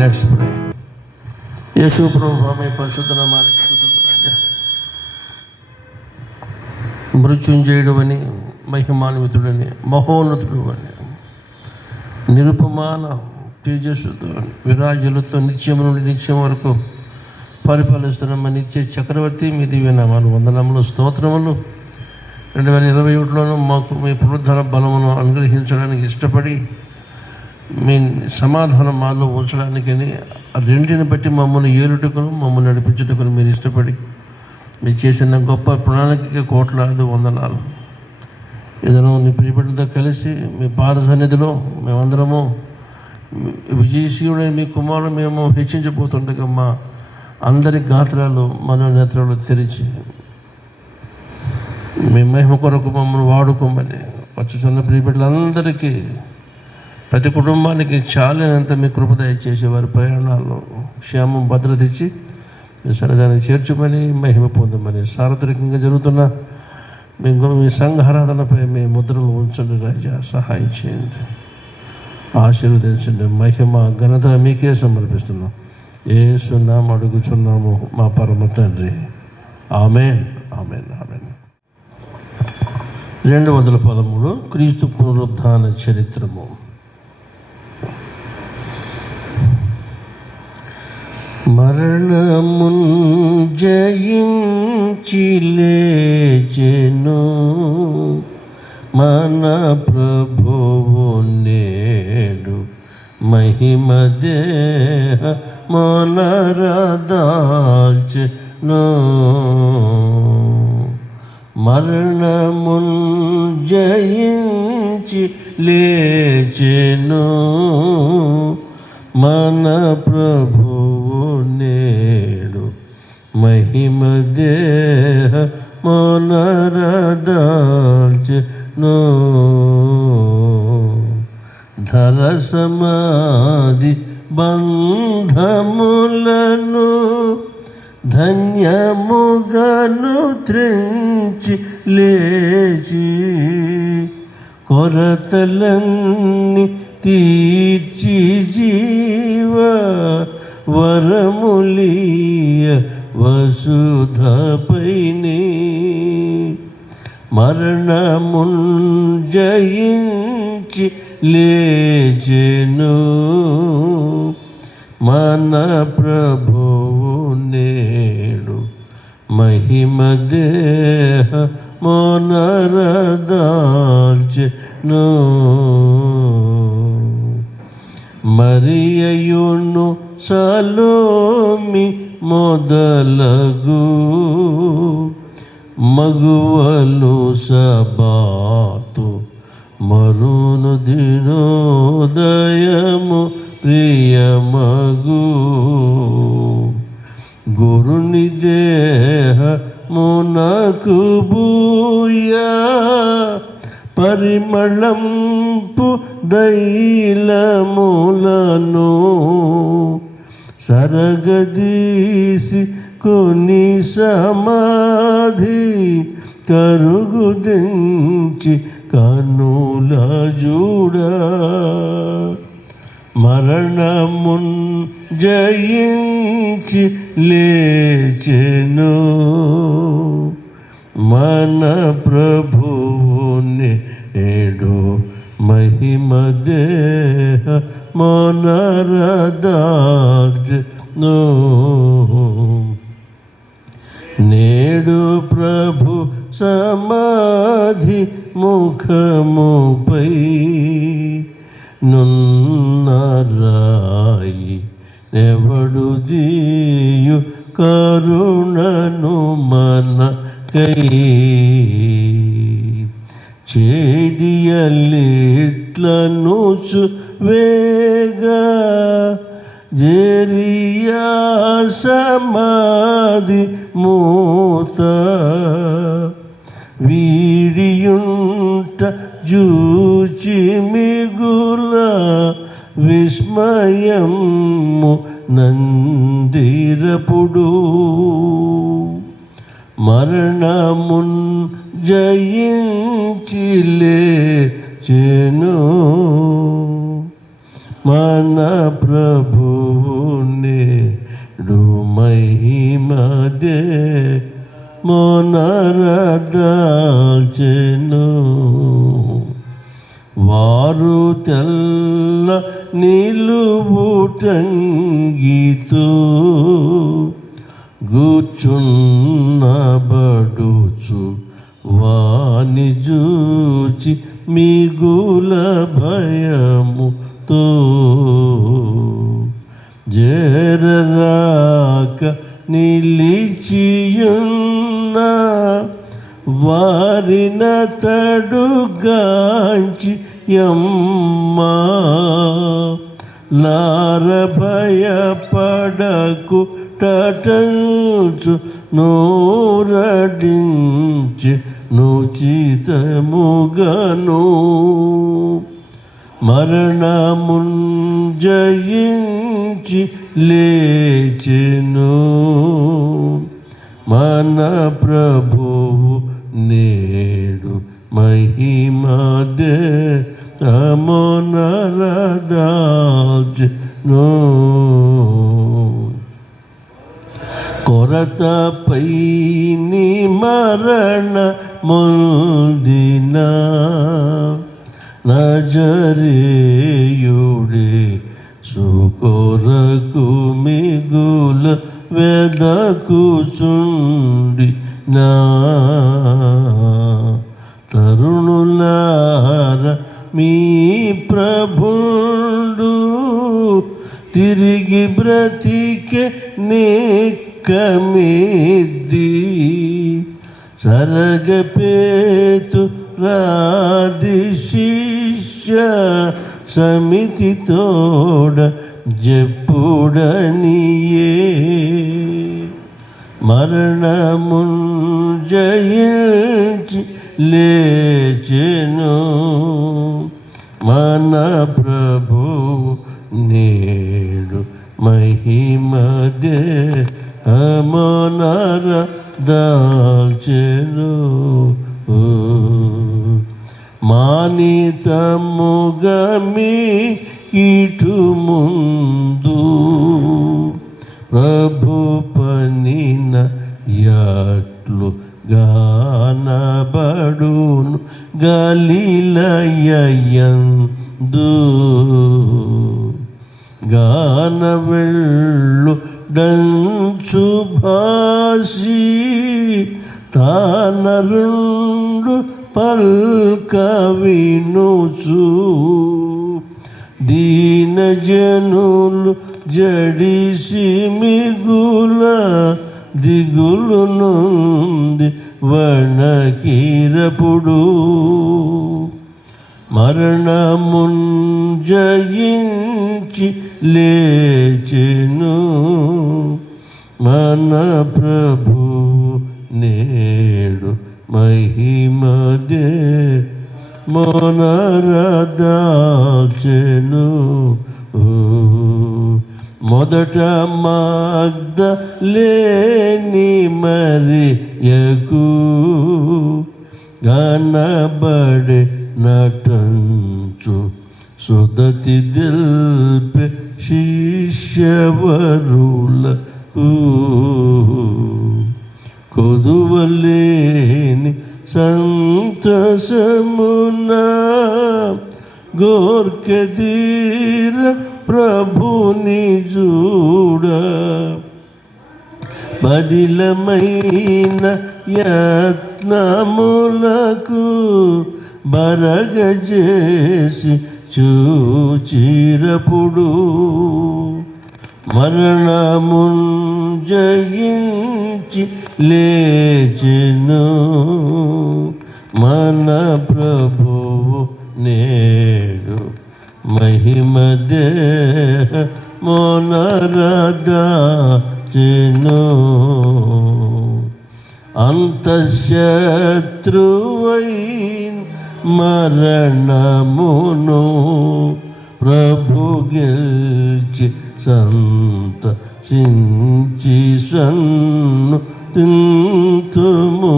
Let's pray. యేసు ప్రభువా, మీ పరిశుద్ధ నామానికి మృత్యుంజయుడు అని, మహిమాన్వితుడని, మహోన్నతుడు అని, నిరుపమాన తేజస్సుతో విరాజులతో నిత్యం నుండి నిత్యం వరకు పరిపాలిస్తున్న మా నిత్య చక్రవర్తి, మీ దివ్యనామాలు వందనములు స్తోత్రములు. 2021లోనూ మాకు మీ పునరుద్ధరణ బలమును అనుగ్రహించడానికి ఇష్టపడి మీ సమాధానం మాలో ఉంచడానికని రెండిని బట్టి మమ్మల్ని ఏలుటకును మమ్మల్ని నడిపించుటకును మీరు ఇష్టపడి మీరు చేసిన గొప్ప ప్రణాళిక కోట్లాది వందనాలు. ఏదైనా నీ ప్రియబిడ్డలతో కలిసి మీ పాద సన్నిధిలో మేమందరము విజయశీలుడైన మీ కుమారుడు మేము హెచ్చించబోతుండగా మా అందరి గాత్రాలు మనోనేత్రాలు తెరిచి మీ మహిమ కొరకు మమ్మల్ని వాడుకోమని వచ్చుచున్న ప్రియబిడ్డలందరికీ, ప్రతి కుటుంబానికి చాలినంత మీ కృప దయచేసి వారి ప్రయాణాల్లో క్షేమం భద్రత ఇచ్చి మీ సన్నిధానం చేర్చుమని మహిమ పొందమని సార్వత్రికంగా జరుగుతున్న మీ సంఘారాధనపై మీ ముద్రలు ఉంచండి రాజా. సహాయం చేయండి, ఆశీర్వదించండి. మహిమ ఘనత మీకే సమర్పిస్తున్నాం. యేసు నామమున అడుగుచున్నాము మా పరమ తండ్రి. ఆమేన్, ఆమేన్, ఆమేన్. 213 క్రీస్తు పునరుద్ధాన చరిత్రము. మరణమున్ జయించి లేచెను మన ప్రభువు నేడు, మహిమ దేహ మొనరదాల్చెను. మరణమున్ జయించి లేచెను మన ప్రభువు నేడు, మహిమ దేహ మొనరదాల్చెను. ధర సమాధి బంధములను ధన్యముగను త్రెంచి లేచి, కొరతలన్నీ తీర్చి జీవ వరములియ వసుధపైని. మరణమున్ జయించి లేచెను మన ప్రభువు నేడు, మహిమ దేహ మొనరదాల్చెను. మరియయును సలోమి మొదలగు మగువలు సబాతు మరును దినోదయము ప్రియమగు. గురుని దేహ మునకు బూయా పరిమళంపు దైలములను సరగదీసి కొని సమాధి కరుగుదించి కనుల చూడ. మరణమున్ జయించి లేచెను మన ప్రభువు నేడు, మహిమ దేహ మొనరదాల్చెను. నేడు ప్రభు సమాధి ముఖముపై నున్నరాయి ఎవడు దీయు కరుణను మనకై. చేడియలిట్లనుచు వేగా జరియా సమాధి మూత వీడియుంట జూచి మిగుల విస్మయము నందిరపుడు. మరణమున్ జయించి లేచెను మన ప్రభువునేడు మహిమదే మొనరదాల్చెను. వారు తెల్ల నిలువుటంగితో గూర్చున్నబడుచు వాని జూచి మిగుల భయముతో జరరాక నిలిచియున్న వారినతడుగాంచి యమ్మా లార భయపడకు టటంచు నోరడించి నుచితముగను. మరణమున్ జయించి లేచెను మన ప్రభువు నేడు మహిమదే మొనరదాల్చెను. కొరతపై నీ మరణ మొందిన నజరేయుడే సుకొరకు మిగుల వెదకుచుండి నా తరుణులార మీ ప్రభుండు తిరిగి బ్రతికే నెక్కమిద్ది సరగపేతు రాది శిష్య సమితి తోడ జెప్పుడనియే మరణమున్ జయించి లేచెను మన ప్రభువు నేడు మహిమదే మొనరదాల్చెను. మానితముగా మీకిటు ముందు ప్రభు పనిన యట్లు గానబడును గలిలయందు గానవెళ్ళు డంచు భాసి తానరుండు పల్క వినుచు దీనజనులు జడిసి మిగుల దిగులు నుండి వణకీరపుడు మరణమున్ జయించి లేచెను మన ప్రభువు నేడు మహిమదే మొనరదాల్చెను. మొదట మగ్దలేని మరియకు గనబడే నటంచు సుదతి దిల్పే శిష్యవరులకు కొదువలేని సంతసమున గోర్కెదీర ప్రభుని చూడ బదిలమైన యత్నములకు బరగజేసి చూచిరపుడు మరణమున్ జయించి లేచెను మన ప్రభువు నేడు మహిమదే మొనరదాల్చెను. అంతఃశత్రువైన మరణమును ప్రభు గెల్చి సంతసించి సన్ను తింతుము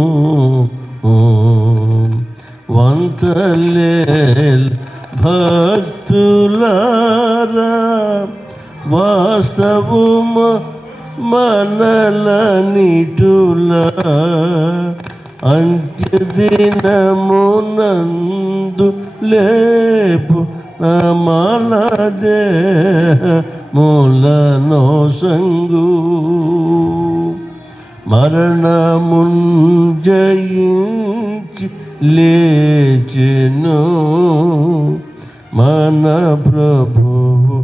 వంతలేల్ భక్తి భక్తులారా వాస్తవము మనలనిటులా అంత్యదినమునందు లేపు నమల దేహములను సంగు మరణమున్ జయించి లేచెను మన ప్రభువు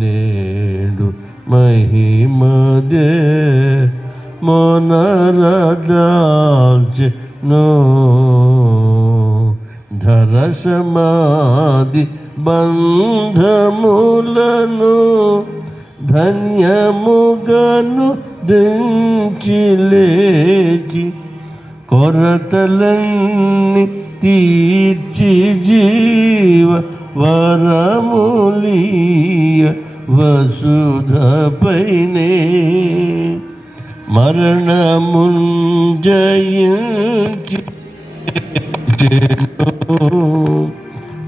నేడు మహిమదే మొనరదాల్చెను ధర సమాధి బంధములను ధన్యముగను దించి లేచి కొరతలన్నీ తీర్చి జీవ వరములీయ వసుధపైనే మరణమున్ జయించి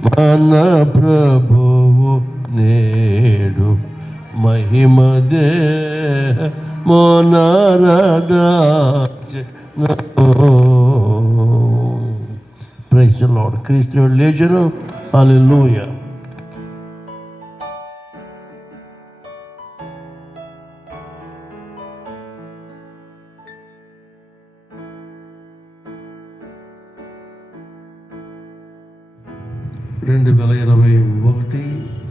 మన ప్రభువు నేడు మహిమదే మొనరదాచెను. Praise the Lord. క్రీస్తు లేచెను. హల్లెలూయా.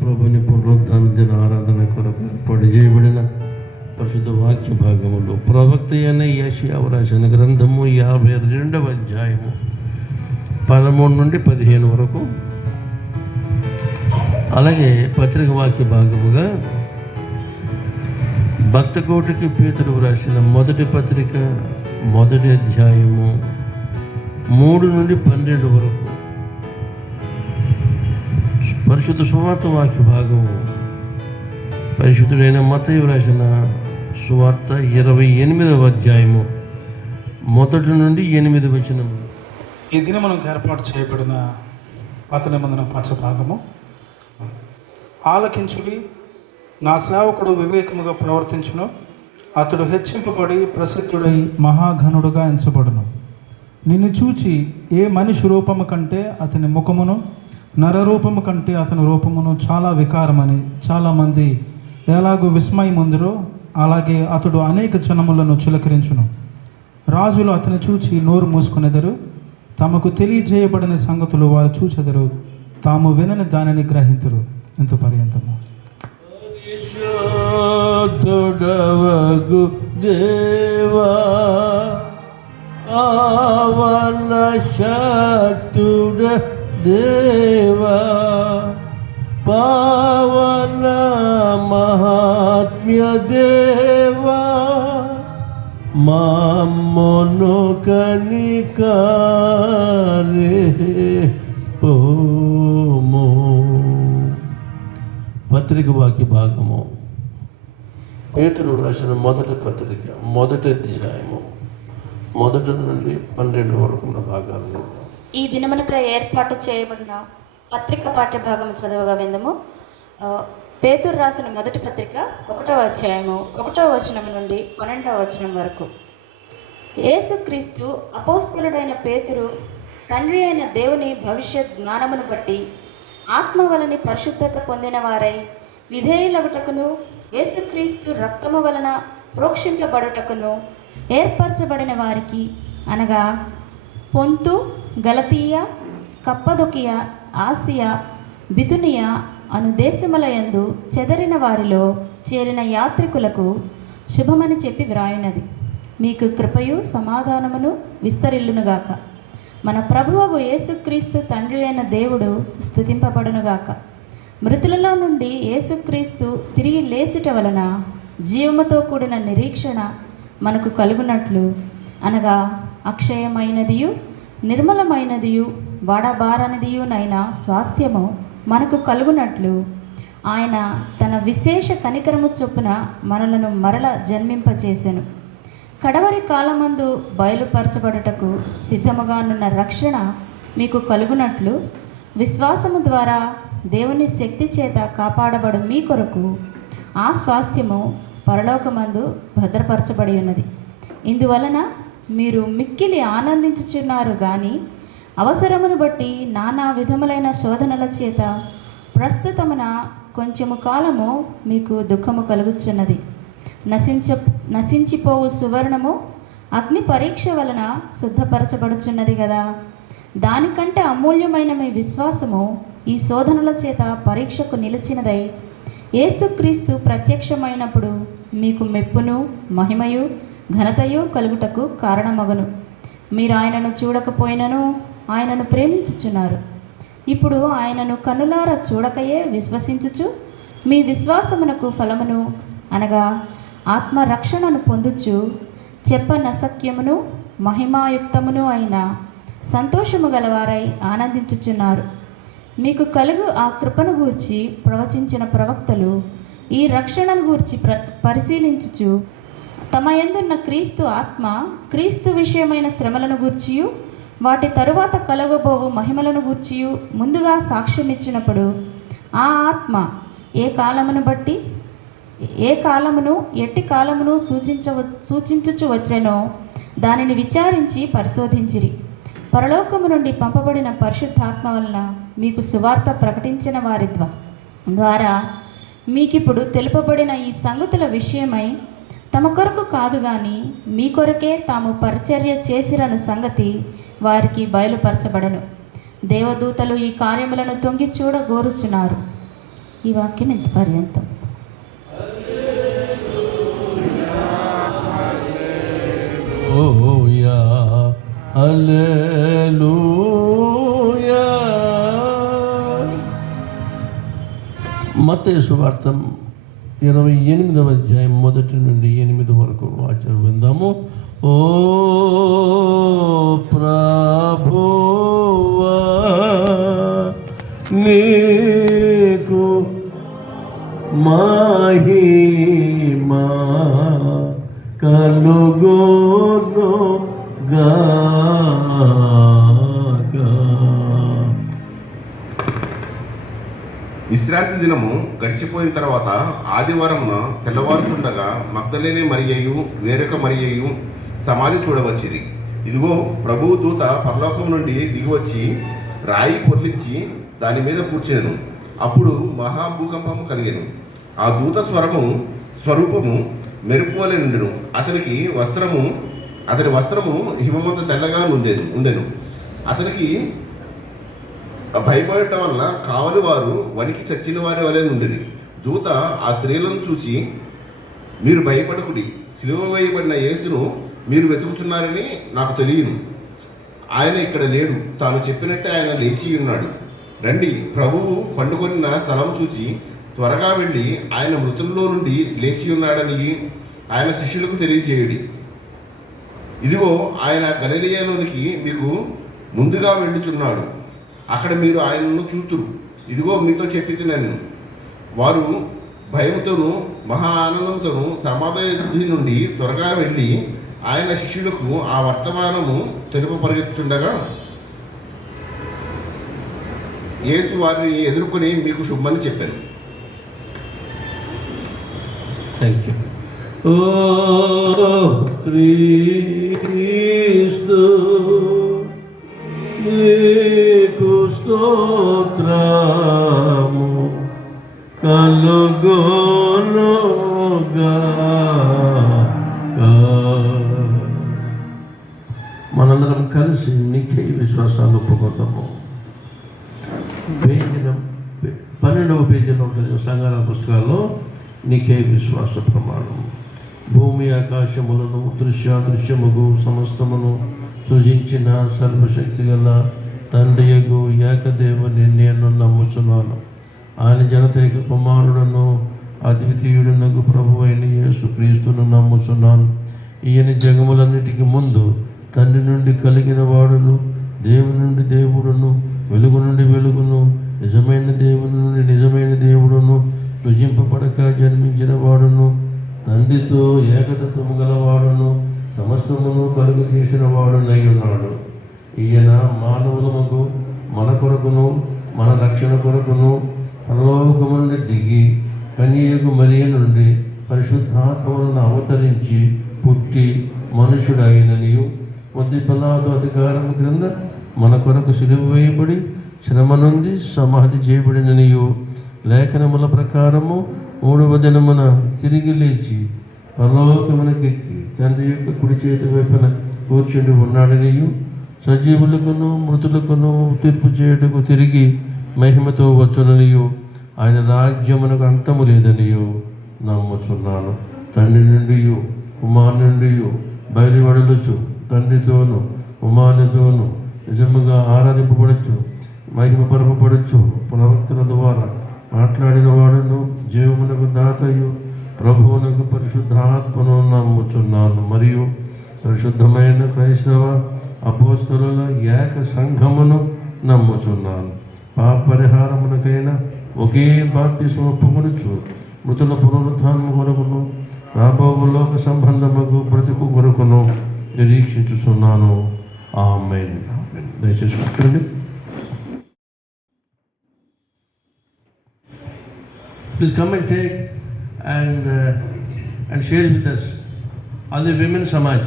ప్రభుని పునరుద్ధాన దిన ఆరాధన కొరకు ఏర్పాటు చేయబడిన పరిశుద్ధ వాక్య భాగములు ప్రవక్త అయిన యెషయా రాసిన గ్రంథము 52వ అధ్యాయము 13 నుండి 15 వరకు, అలాగే పత్రిక వాక్య భాగముగా భక్తకోటికి పేతురు రాసిన మొదటి పత్రిక 1వ అధ్యాయము 3 నుండి 12 వరకు, పరిశుద్ధ సువార్త వాక్య భాగము పరిశుద్ధుడైన మత్తయి రాసిన సువార్త 28వ అధ్యాయము 1 నుండి 8 వచనము. ఈ దినం మనకు ఏర్పాటు చేయబడిన పాత నిబంధన పాఠ్య భాగము. ఆలకించుడి, నా సేవకుడు వివేకముగా ప్రవర్తించును, అతడు హెచ్చింపబడి ప్రసిద్ధుడై మహాఘనుడుగా ఎంచబడును. నిన్ను చూచి ఏ మనిషి రూపము కంటే అతని ముఖమును, నరరూపము కంటే అతని రూపమును చాలా వికారమని చాలామంది ఎలాగూ విస్మయముందురో అలాగే అతడు అనేక జనములను చిలకరించును. రాజులు అతని చూచి నోరు మూసుకునేదరు, తమకు తెలియజేయబడిన సంగతులు వారు చూచెదరు, తాము వినని దానిని గ్రహింతురు. ఎంత పర్యంతము. పరిశుద్ధుడవగు దేవా, ఆవన శక్తుడ దేవా, పావన మహాత్మ్య దేవా, మమ్మను కనికరే పోము. పత్రిక వాక్య భాగము పేతురు రాసిన మొదటి పత్రిక 1వ అధ్యాయము 1 నుండి 12 వరకు ఉన్న భాగాలు. ఈ దినమునకు ఏర్పాటు చేయబడిన పత్రిక పాఠ్య భాగం చదవగా విందము. పేతురు రాసిన మొదటి పత్రిక 1వ అధ్యాయము 1వ వచనం నుండి 12వ వచనం వరకు. యేసుక్రీస్తు అపోస్తలుడైన పేతురు తండ్రి అయిన దేవుని భవిష్యత్ జ్ఞానమును బట్టి ఆత్మ వలని పరిశుద్ధత పొందిన వారై విధేయులగుటకును, యేసుక్రీస్తు రక్తము వలన ప్రోక్షింపబడుటకును ఏర్పరచబడిన వారికి, అనగా పొంతు, గలతీయ, కప్పదొకియ, ఆసియా, బితునియా అను దేశములయందు చెదరిన వారిలో చేరిన యాత్రికులకు శుభమని చెప్పి వ్రాయినది. మీకు కృపయు సమాధానమును విస్తరిల్లునుగాక. మన ప్రభువగు యేసుక్రీస్తు తండ్రి అయిన దేవుడు స్తుతింపబడునుగాక. మృతులలో నుండి యేసుక్రీస్తు తిరిగి లేచుట వలన జీవముతో కూడిన నిరీక్షణ మనకు కలుగునట్లు, అనగా అక్షయమైనదియు నిర్మలమైనదియు వాడబారనిదియునైన స్వాస్థ్యము మనకు కలుగునట్లు ఆయన తన విశేష కనికరము చొప్పున మనలను మరల జన్మింపచేసెను. కడవరి కాలమందు బయలుపరచబడుటకు సిద్ధముగానున్న రక్షణ మీకు కలుగునట్లు విశ్వాసము ద్వారా దేవుని శక్తి చేత కాపాడబడు మీ కొరకు ఆ స్వాస్థ్యము పరలోకమందు భద్రపరచబడి ఉన్నది. ఇందువలన మీరు మిక్కిలి ఆనందించుచున్నారు కానీ అవసరమును బట్టి నానా విధములైన శోధనల చేత ప్రస్తుతమున కొంచెము కాలము మీకు దుఃఖము కలుగుచున్నది. నశించిపోవు సువర్ణము అగ్ని పరీక్ష వలన శుద్ధపరచబడుచున్నది కదా. దానికంటే అమూల్యమైన మీ విశ్వాసము ఈ శోధనల చేత పరీక్షకు నిలిచినదై యేసుక్రీస్తు ప్రత్యక్షమైనప్పుడు మీకు మెప్పును మహిమయు ఘనతయు కలుగుటకు కారణమగును. మీరు ఆయనను చూడకపోయినను ఆయనను ప్రేమించుచున్నారు. ఇప్పుడు ఆయనను కన్నులారా చూడకయే విశ్వసించుచు మీ విశ్వాసమునకు ఫలమును అనగా ఆత్మరక్షణను పొందుచు చెప్పనసక్యమును మహిమాయుక్తమును అయిన సంతోషము గలవారై ఆనందించుచున్నారు. మీకు కలుగు ఆ కృపను గూర్చి ప్రవచించిన ప్రవక్తలు ఈ రక్షణను గూర్చి పరిశీలించుచు తమ యందున్న క్రీస్తు ఆత్మ క్రీస్తు విషయమైన శ్రమలను గూర్చియు వాటి తరువాత కలగబోవు మహిమలను గూర్చియు ముందుగా సాక్ష్యమిచ్చినప్పుడు ఆ ఆత్మ ఏ కాలమును ఎట్టి కాలమును సూచించుచు వచ్చెనో దానిని విచారించి పరిశోధించిరి. పరలోకము నుండి పంపబడిన పరిశుద్ధాత్మ వలన మీకు సువార్త ప్రకటించిన వారి ద్వారా మీకిప్పుడు తెలుపబడిన ఈ సంగతుల విషయమై తమ కొరకు కాదు కానీ మీ కొరకే తాము పరిచర్య చేసిరను సంగతి వారికి బయలుపరచబడను. దేవదూతలు ఈ కార్యములను తొంగి చూడగోరుచున్నారు. ఈ వాక్యం ఇంత పర్యంతం. మత్తయి సువార్త 28వ అధ్యాయం 1 నుండి 8 వరకు వాక్యం విందాము. ఓ ప్రభువా నీకు మహిమా కలుగును గాక. విశ్రాంతి దినము గడిచిపోయిన తర్వాత ఆదివారమున తెల్లవారుచుండగా మగ్దలేనే మరియయు వేరొక మరియయు సమాధి చూడవచ్చిరి. ఇదిగో ప్రభువు దూత పరలోకం నుండి దిగివచ్చి రాయి పొర్లించి దాని మీద కూర్చునెను. అప్పుడు మహాభూకంపము కలిగెను. ఆ దూత స్వరూపము మెరుపువలె నుండెను. అతని వస్త్రము హిమమంత తెల్లగా ఉండెను. అతనికి భయపడటం వల్ల కావలి వారు వణికి చచ్చిన వారి వలె నుండిరి. దూత ఆ స్త్రీలను చూచి, మీరు భయపడకుడి, సిలువ వేయబడిన యేసును మీరు వెతుకుతున్నారని నాకు తెలియను. ఆయన ఇక్కడ లేడు, తాను చెప్పినట్టే ఆయన లేచి ఉన్నాడు. రండి, ప్రభువు పండుకొనిన స్థలం చూచి త్వరగా వెళ్ళి ఆయన మృతుల్లో నుండి లేచి ఉన్నాడని ఆయన శిష్యులకు తెలియజేయుడి. ఇదిగో ఆయన గలిలయలోనికి మీకు ముందుగా వెళ్ళుచున్నాడు, అక్కడ మీరు ఆయనను చూతురు. ఇదిగో మీతో చెప్పి నన్ను. వారు భయంతోనూ మహా ఆనందంతోనూ సమాధి నుండి త్వరగా వెళ్ళి ఆయన శిష్యులకు ఆ వర్తమానము తెలుపపరుచుచుండగా యేసు వారిని ఎదుర్కొని మీకు శుభమని చెప్పాను. Thank you. ఓ క్రీస్తు నీకు స్తోత్రము కలుగును గాక. మనందరం కలిసి నీకే విశ్వాసాలు ఒప్పుకుందాము. 12వ పేజీలో ఉంటుంది సంఘాల పుస్తకాల్లో నీకే విశ్వాస ప్రమాణం. భూమి ఆకాశములను దృశ్యాదృశ్యముగు సమస్తమును సృజించిన సర్వశక్తి గల తండ్రియగు ఏకదేవుని నేను నమ్ముచున్నాను. ఆయన జనతైక కుమారుడను అద్వితీయుడునగు ప్రభువైన యేసుక్రీస్తును నమ్ముచున్నాను. ఈయన జగములన్నిటికీ ముందు తండ్రి నుండి కలిగిన వాడును, దేవుని నుండి దేవుడును, వెలుగు నుండి వెలుగును, నిజమైన దేవుని నుండి నిజమైన దేవుడును, సృజింపబడక జన్మించిన వాడును, తండ్రితో ఏకతత్వము గలవాడును, సమస్తమును కలుగు చేసిన వాడునై ఉన్నాడు. ఈయన మానవులముకు మన కొరకును మన రక్షణ కొరకును పరలోకము నుండి దిగి కన్యకు మరియ నుండి పరిశుద్ధాత్మ వలన అవతరించి పుట్టి మనుషుడైననియు మొదటి పిలాతు అధికారం క్రింద మన కొరకు సిలువ వేయబడి శ్రమ నుండి సమాధి చేయబడిననియు లేఖనముల ప్రకారము 3వ దినమున తిరిగి లేచి పరలోకమునకెక్కి తండ్రి యొక్క కుడి చేతి వైపున కూర్చుండి ఉన్నాడనియు సజీవులకును మృతులకును తీర్పు చేయుటకు తిరిగి మహిమతో వచ్చుననియు ఆయన రాజ్యమునకు అంతము లేదనియు నమ్ముచున్నాను. తండ్రి నుండి కుమారుని నుండి బయలువడలుచు తండ్రితోను కుమారునితోను నిజముగా ఆరాధింపబడచ్చు మహిమపరపబడచ్చు ప్రవక్తల ద్వారా మాట్లాడిన వాడును జీవమునకు దాతయు ప్రభువునకు పరిశుద్ధాత్మను నమ్ముచున్నాను. మరియు పరిశుద్ధమైన క్రైస్తవ అపోస్తలుల ఏక సంఘమును నమ్ముచున్నాను. పాప పరిహారమునకైనా ఒకే బాప్తిస్మము ఒప్పుకొనుచు మృతుల పునరుత్థానము కొరకును రాబో లోక సంబంధముకు బ్రతుకు కొరకును నిరీక్షించుచున్నాను. ఆమేన్. దయచేసి కూర్చోండి. Please come and take and share with us all the women Samaj.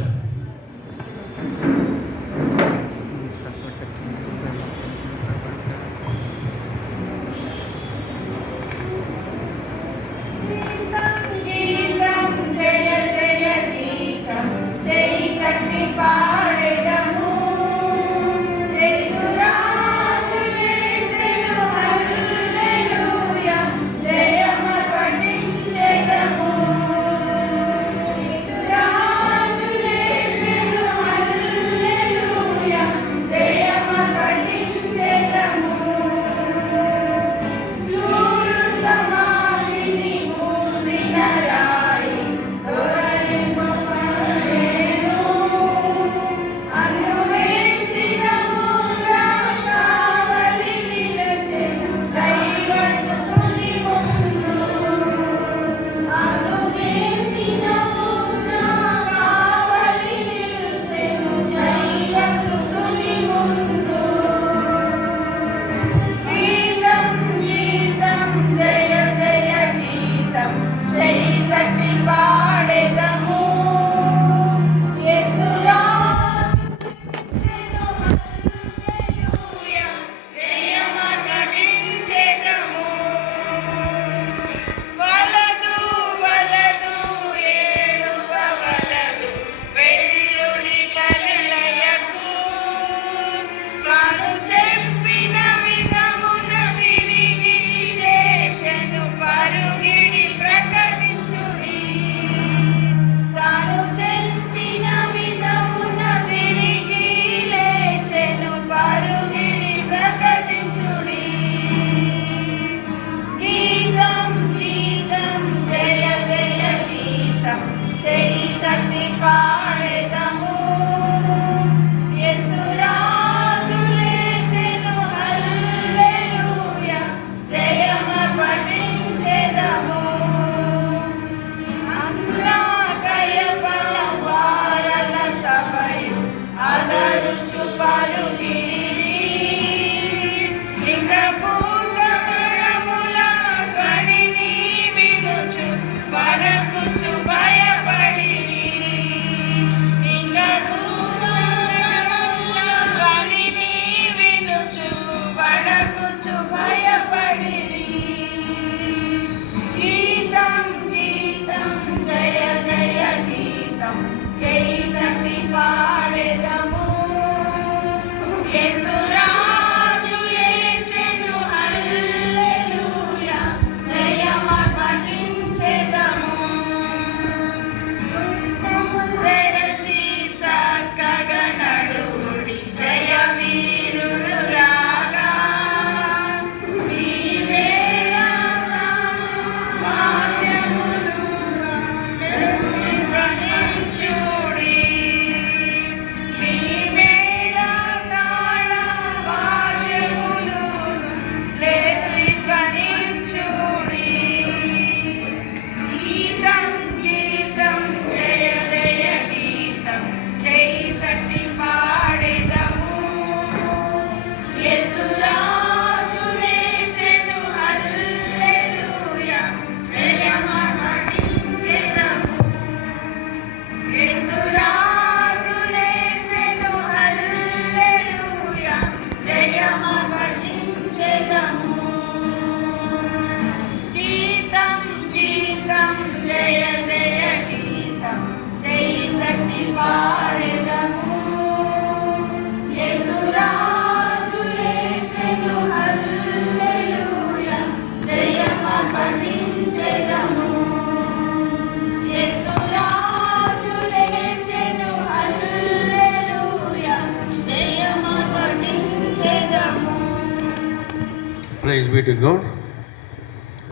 Praise be to God.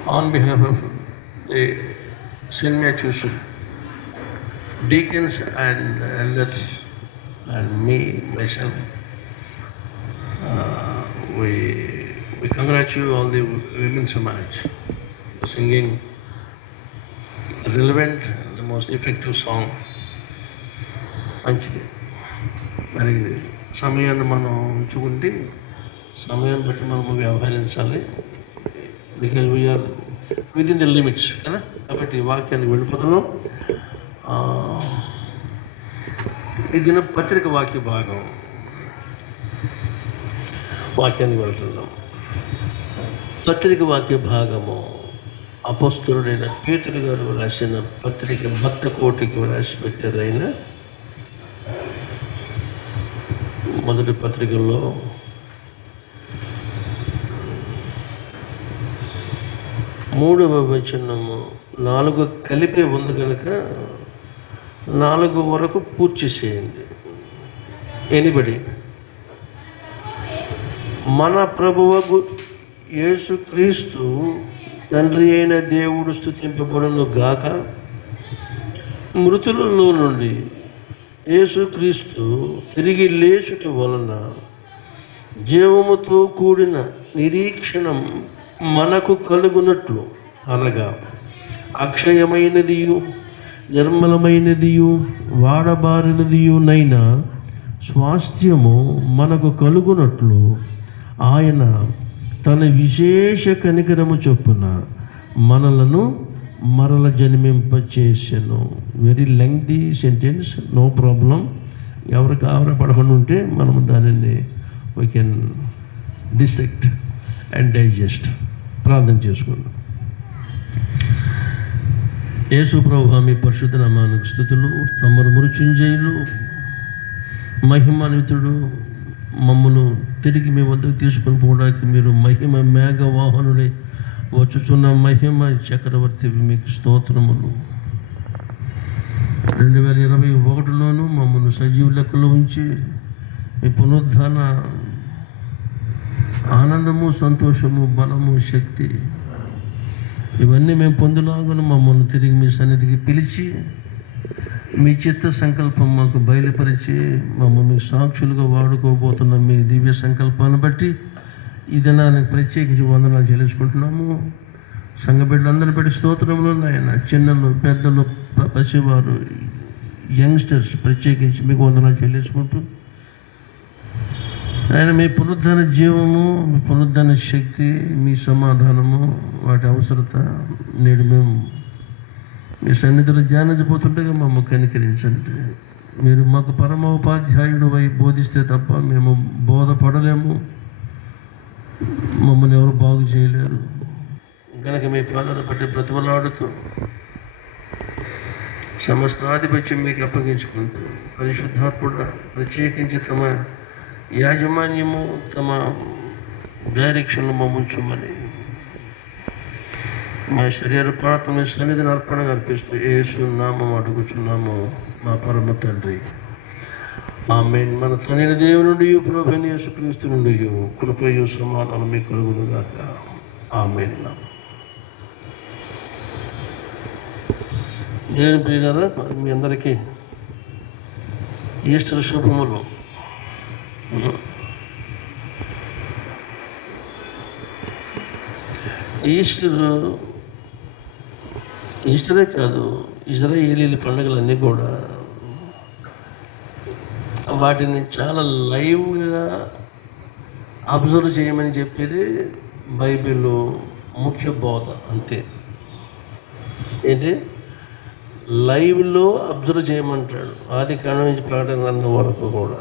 On behalf of the St. Matthew's deacons and elders and myself, we congratulate all the women's Samaj for singing relevant, the most effective song. మంచిది. మరి సమయాన్ని మనం ఉంచుకుంటే సమయాన్ని బట్టి మనం వ్యవహరించాలి. Because we are within the limits కదా. కాబట్టి వాక్యానికి వెళ్ళిపోతున్నాం. ఈ దిన పత్రిక వాక్య భాగం వాక్యానికి వెళ్తున్నాం. పత్రిక వాక్య భాగము అపోస్తలుడైన పేతురు గారు రాసిన పత్రిక భక్త కోటికి రాసి పెట్టారైన మొదటి పత్రికల్లో 3వ వచనము 4 కలిపే ఉంది కనుక 4 వరకు పూర్తి చేయండి. ఎనిబడి మన ప్రభువు యేసుక్రీస్తు తండ్రి అయిన దేవుడు స్తుతింపబడును గాక. మృతులలో నుండి యేసుక్రీస్తు తిరిగి లేచుట వలన జీవముతో కూడిన నిరీక్షణం మనకు కలుగునట్లు, అనగా అక్షయమైనదియు నిర్మలమైనదియు వాడబారినదియునైన స్వాస్థ్యము మనకు కలుగునట్లు ఆయన తన విశేష కనికరము చొప్పున మనలను మరల జన్మింపచేసెను. Very lengthy sentence, no problem. ఎవరికి ఆవరపడకుండా ఉంటే మనం దానిని we can dissect and digest. ప్రార్థన చేసుకుందాం. యేసు ప్రభువా, మీ పరిశుద్ధ నామానికి స్తుతులు. తమరు మృత్యుంజయులు, మహిమాన్వితుడు, మమ్మను తిరిగి మీ వద్దకు తీసుకొని పోవడానికి మీరు మహిమ మేఘవాహనుడై వచ్చుచున్న మహిమ చక్రవర్తి మీకు స్తోత్రములు. 2021లోనూ మమ్మల్ని సజీవ లెక్కలో ఉంచి మీ పునరుద్ధాన ఆనందము, సంతోషము, బలము, శక్తి ఇవన్నీ మేము పొందులాగా మమ్మల్ని తిరిగి మీ సన్నిధికి పిలిచి మీ చిత్త సంకల్పం మాకు బయలుపరిచి మమ్మల్ని మీ సాక్షులుగా వాడుకోబోతున్న మీ దివ్య సంకల్పాన్ని బట్టి ఈ దినానికి ప్రత్యేకించి వందనాలు చెల్లించుకుంటున్నాము. సంఘ బిడ్డలందరినీ బట్టి స్తోత్రములు. ఆయన చిన్నలు, పెద్దలు, పసివారు, యంగ్స్టర్స్ ప్రత్యేకించి మీకు వందనాలు చెల్లించుకుంటూ, ఆయన మీ పునరుద్ధాన జీవము, మీ పునరుద్ధాన శక్తి, మీ సమాధానము, వాటి అవసరత నేడు మేము మీ సన్నిధిలో ధ్యానించబోతుండగా మమ్మల్ని కనికరించండి. మీరు మాకు పరమోపాధ్యాయుడు అయి బోధిస్తే తప్ప మేము బోధపడలేము. మమ్మల్ని ఎవరు బాగు చేయలేరు కనుక మీ పాదాలు బట్టి బ్రతిమలాడుతూ సమస్త ఆధిపత్యం మీకు అప్పగించుకుంటూ, పరిశుద్ధాత్ముడు ప్రత్యేకించి తమ యాజమాన్యము, తమ డైరెక్షన్లు మమ్ముంచమని మా శరీర ప్రార్థన సన్నిధిని అర్పణగా అర్పిస్తూ యేసు నామం అడుగుచున్నాము మా పరమ తండ్రి. ఆమేన్. మన తండ్రి దేవుని నుండి ప్రభువైన యేసుక్రీస్తు నుండి కృపయు సమాధానం మీకు కలుగునుగాక. ఆమేన్. నేను ప్రియులారా, మీ అందరికీ ఈస్టర్ శుభములు. ఈస్టరే కాదు, ఇజ్రాయేలీల పండుగలన్నీ కూడా వాటిని చాలా లైవ్గా అబ్జర్వ్ చేయమని చెప్పేది బైబిల్ ముఖ్య బోధ. అంతే. ఏంటి? లైవ్లో అబ్జర్వ్ చేయమంటాడు. ఆది కాండం నుంచి ప్రకటన గ్రంథం వరకు కూడా.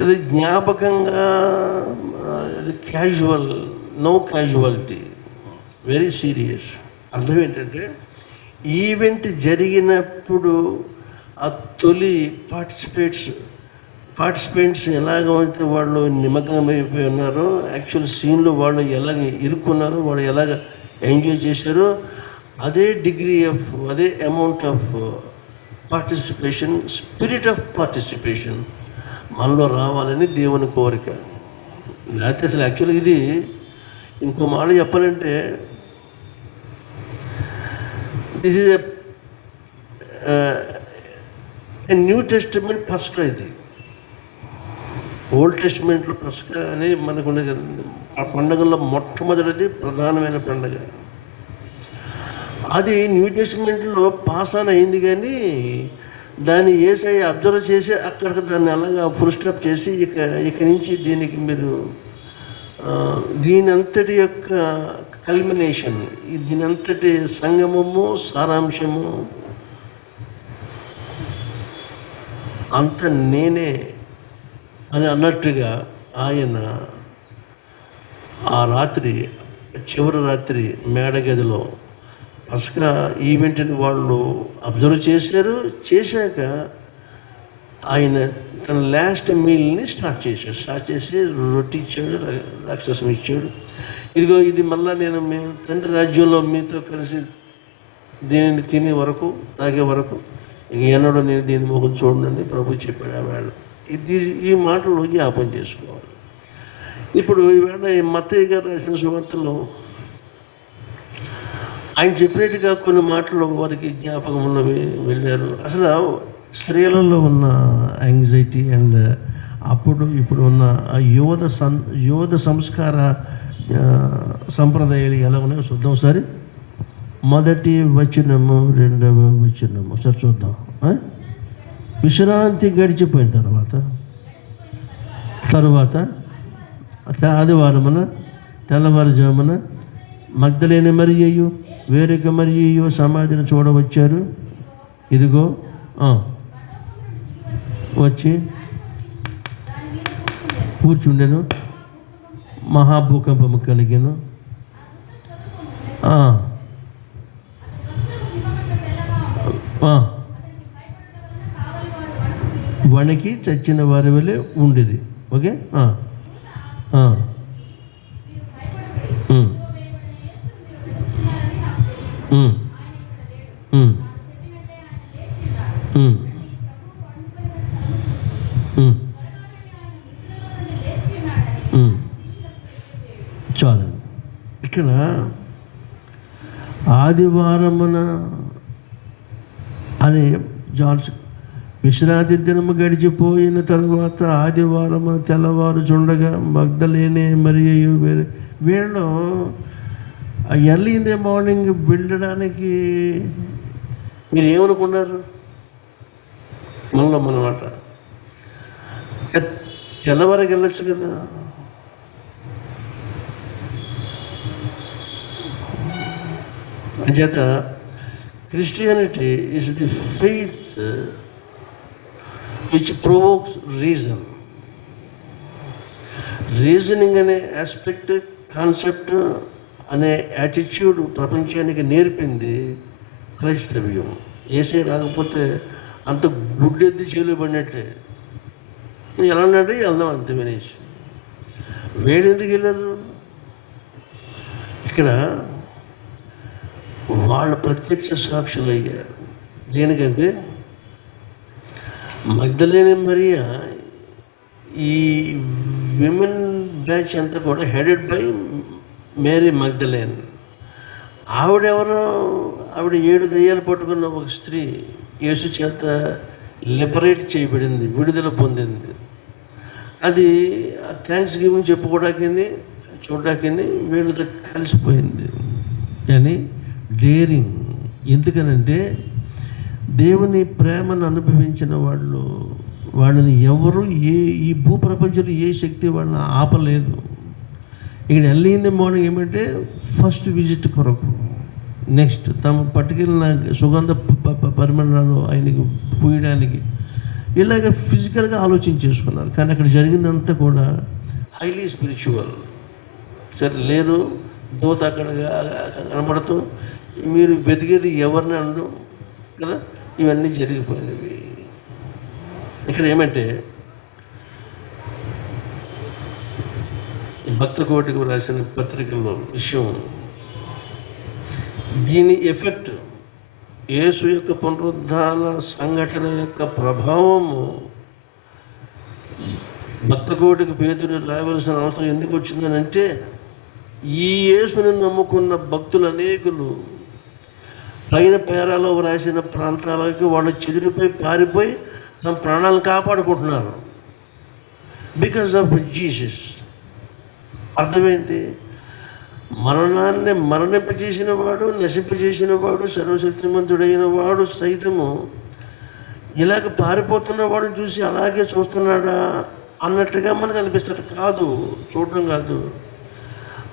ఇది జ్ఞాపకంగా, casual, no casualty, very serious. అర్థం ఏంటంటే, ఈవెంట్ జరిగినప్పుడు ఆ తొలి పార్టిసిపెంట్స్ ఎలాగైతే వాళ్ళు నిమగ్నమైపోయి ఉన్నారో, యాక్చువల్ సీన్లో వాళ్ళు ఎలాగ ఇరుక్కున్నారో, వాళ్ళు ఎలాగ ఎంజాయ్ చేశారో, అదే డిగ్రీ ఆఫ్, అదే amount of participation, spirit of participation మనలో రావాలని దేవుని కోరిక. లేకపోతే అసలు యాక్చువల్గా ఇది ఇంకో మాట చెప్పాలంటే this is a new testament పస్కా. ఇది ఓల్డ్ టెస్టిమెంట్లో పస్కా అని మనకు ఉండే ఆ పండుగల్లో మొట్టమొదటిది ప్రధానమైన పండుగ. అది న్యూ టెస్టిమెంట్లో పాస్ ఆన్ అయింది, కానీ దాన్ని యేసయ్య అబ్జర్వ్ చేసి అక్కడికి దాన్ని అలాగా ఫుల్ స్టాప్ చేసి ఇక నుంచి దీనికి మీరు దీని అంతటి యొక్క కల్మినేషన్, దీని అంతటి సంగమము, సారాంశము అంత నేనే అని అన్నట్టుగా ఆయన ఆ రాత్రి, చివరి రాత్రి మేడగదిలో పస్కా ఈవెంట్ని వాళ్ళు అబ్జర్వ్ చేశాక ఆయన తన లాస్ట్ మీల్ని స్టార్ట్ చేసి రొట్టి ఇచ్చాడు, రాక్షసం ఇచ్చాడు. ఇదిగో ఇది మళ్ళీ నేను మీ తండ్రి రాజ్యంలో మీతో కలిసి దీనిని తినే వరకు, తాగే వరకు ఇక ఎన్నడూ నేను దీని ముఖం చూడండి ప్రభు చెప్పాడు. ఆ వేళ ఈ మాటలు జ్ఞాపం చేసుకోవాలి. ఇప్పుడు ఈవేళ మత్తయ్య గారు రాసిన సువార్తలో ఆయన చెప్పినట్టుగా కొన్ని మాటలు వారికి జ్ఞాపకం ఉన్నవి వెళ్ళారు. అసలు స్త్రీలలో ఉన్న యాంగ్జైటీ అండ్ ఇప్పుడు ఉన్న యోధ సంస్కార సంప్రదాయాలు ఎలా ఉన్నాయో చూద్దాం ఒకసారి. మొదటి వచనము, రెండవ వచనము ఒకసారి చూద్దాం. విశ్రాంతి గడిచిపోయిన తర్వాత ఆదివారమున తెల్లవారుజామున మగ్దలేని మరియయు వేరొక మరియయు సమాధిని చూడవచ్చారు. ఇదిగో వచ్చి కూర్చుండెను, మహాభూకంపము కలిగెను. వణికి చచ్చిన వారి వలె ఉండేది. ఓకే, చాలు. ఇక్కడ ఆదివారమున అనే జాన్స్ విశ్రాంతి దినము గడిచిపోయిన తర్వాత ఆదివారము తెల్లవారు చుండగా మగ్దలేనే మరియు వీళ్ళు ఎర్లీ ఇన్ ది మార్నింగ్ వెళ్ళడానికి మీరు ఏమనుకున్నారు? మనమాట తెల్లవారికి వెళ్ళొచ్చు కదా. అంచేత Christianity is the faith which provokes reasoning అనే ఆస్పెక్ట్, కాన్సెప్ట్ అనే యాటిట్యూడ్ ప్రపంచానికి నేర్పింది క్రైస్తవ్యం. ఏసే రాకపోతే అంత గుడ్డెద్ది చేయలేబడినట్లే. ఎలా ఉన్నాడు, వెళ్దాం అంతే వినేసి. వేడు ఎందుకు వెళ్ళారు? ఇక్కడ వాళ్ళ ప్రత్యక్ష సాక్షులు అయ్యారు. దేనికంటే మగ్దలేని మరియా ఈ విమెన్ బ్యాచ్ అంతా కూడా హెడెడ్ బై మేరీ మగ్దలేన్. ఆవిడెవరో, ఆవిడ 7 దెయ్యాలు పట్టుకున్న ఒక స్త్రీ, యేసు చేత లిబరేట్ చేయబడింది, విడుదల పొందింది. అది థ్యాంక్స్ గివింగ్ చెప్పుకోవడానికి చూడడానికి వీళ్ళతో కలిసిపోయింది. కానీ డేరింగ్, ఎందుకనంటే దేవుని ప్రేమను అనుభవించిన వాళ్ళని ఎవరు ఈ భూప్రపంచంలో ఏ శక్తి వాళ్ళని ఆపలేదు. ఇక్కడ ఎర్లీ ఇన్ ది మార్నింగ్ ఏమంటే ఫస్ట్ విజిట్ కొరకు, నెక్స్ట్ తమ పట్టుకెళ్ళిన సుగంధ పరిమళాలు ఆయనకి పూయడానికి ఇలాగ ఫిజికల్గా ఆలోచన చేసుకున్నారు. కానీ అక్కడ జరిగిందంతా కూడా హైలీ స్పిరిచువల్. సరే లేరు, దోత అక్కడ కనబడుతూ మీరు వెతికేది ఎవరిని అనడం కదా, ఇవన్నీ జరిగిపోయినవి. ఇక్కడ ఏమంటే భక్త కోటికి రాసిన పత్రికల్లో విషయం, దీని ఎఫెక్ట్ యేసు యొక్క పునరుద్ధాన సంఘటన యొక్క ప్రభావము భక్తకోటికి పేతురు రాయవలసిన అవసరం ఎందుకు వచ్చిందనంటే, ఈ యేసుని నమ్ముకున్న భక్తులు అనేకులు పైన పేరాలో రాసిన ప్రాంతాలకి వాళ్ళు చెదిరిపోయి పారిపోయి తమ ప్రాణాలను కాపాడుకుంటున్నారు బికాస్ ఆఫ్ జీసస్. అర్థమేంటి? మరణాన్ని మరణింపజేసిన వాడు, నశింపజేసిన వాడు, సర్వశక్తిమంతుడైన వాడు సైతము ఇలాగ పారిపోతున్న వాడిని చూసి అలాగే చూస్తున్నాడా అన్నట్టుగా మనకు అనిపిస్తుంది. కాదు, చూడడం కాదు.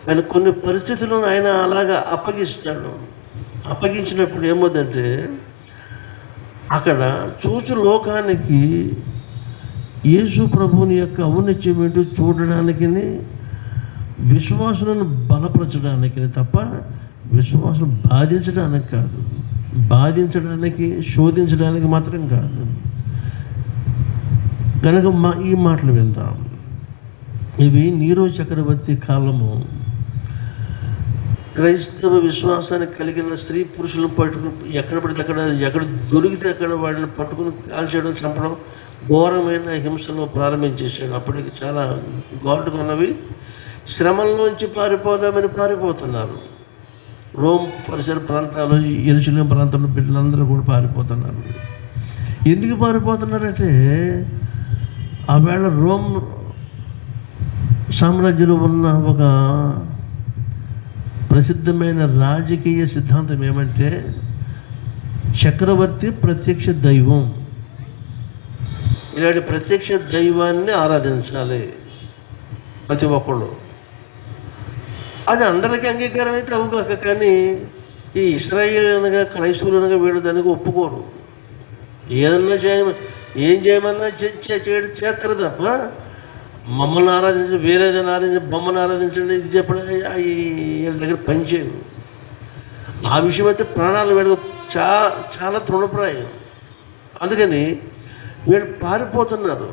ఆయన కొన్ని పరిస్థితులను ఆయన అలాగా అప్పగిస్తాడు. అప్పగించినప్పుడు ఏమవుతుందంటే, అక్కడ చూచు లోకానికి యేసు ప్రభువుని యొక్క ఔన్నత్యం ఏంటో చూడడానికి, విశ్వాసులను బలపరచడానికి తప్ప విశ్వాసం బాధించడానికి కాదు, బాధించడానికి శోధించడానికి మాత్రం కాదు. కనుక ఈ మాటలు విందాం. ఇవి నీరో చక్రవర్తి కాలము. క్రైస్తవ విశ్వాసానికి కలిగిన స్త్రీ పురుషులను పట్టుకుని ఎక్కడ పడితే ఎక్కడ దొరికితే అక్కడ వాళ్ళని పట్టుకుని కాల్చేయడం, చంపడం, ఘోరమైన హింసను ప్రారంభించేసాడు. అప్పటికి చాలా ఘాటుగా ఉన్నవి. శ్రమంలోంచి పారిపోదామని పారిపోతున్నారు. రోమ్ పరిసర ప్రాంతాలు, యెరూషలేము ప్రాంతంలో బిడ్డలందరూ కూడా పారిపోతున్నారు. ఎందుకు పారిపోతున్నారంటే, ఆవేళ రోమ్ సామ్రాజ్యంలో ఉన్న ఒక ప్రసిద్ధమైన రాజకీయ సిద్ధాంతం ఏమంటే, చక్రవర్తి ప్రత్యక్ష దైవం. ఇలాంటి ప్రత్యక్ష దైవాన్ని ఆరాధించాలి ప్రతి ఒక్కళ్ళు. అది అందరికీ అంగీకారం అయితే అవుగాక, కానీ ఈ ఇశ్రాయేల్ అనగా క్రైస్తవులు అనగా వీళ్ళు దానికి ఒప్పుకోరు. ఏదన్నా ఏం చేయమన్నా చేస్తారు తప్ప మమ్మల్ని ఆరాధించి వేరేదైనా ఆరాధించి బొమ్మను ఆరాధించండి ఇది చెప్పడం వీళ్ళ దగ్గర పనిచేయదు. ఆ విషయం అయితే ప్రాణాలు వీళ్ళకి చాలా తృణప్రాయం. అందుకని వీళ్ళు పారిపోతున్నారు.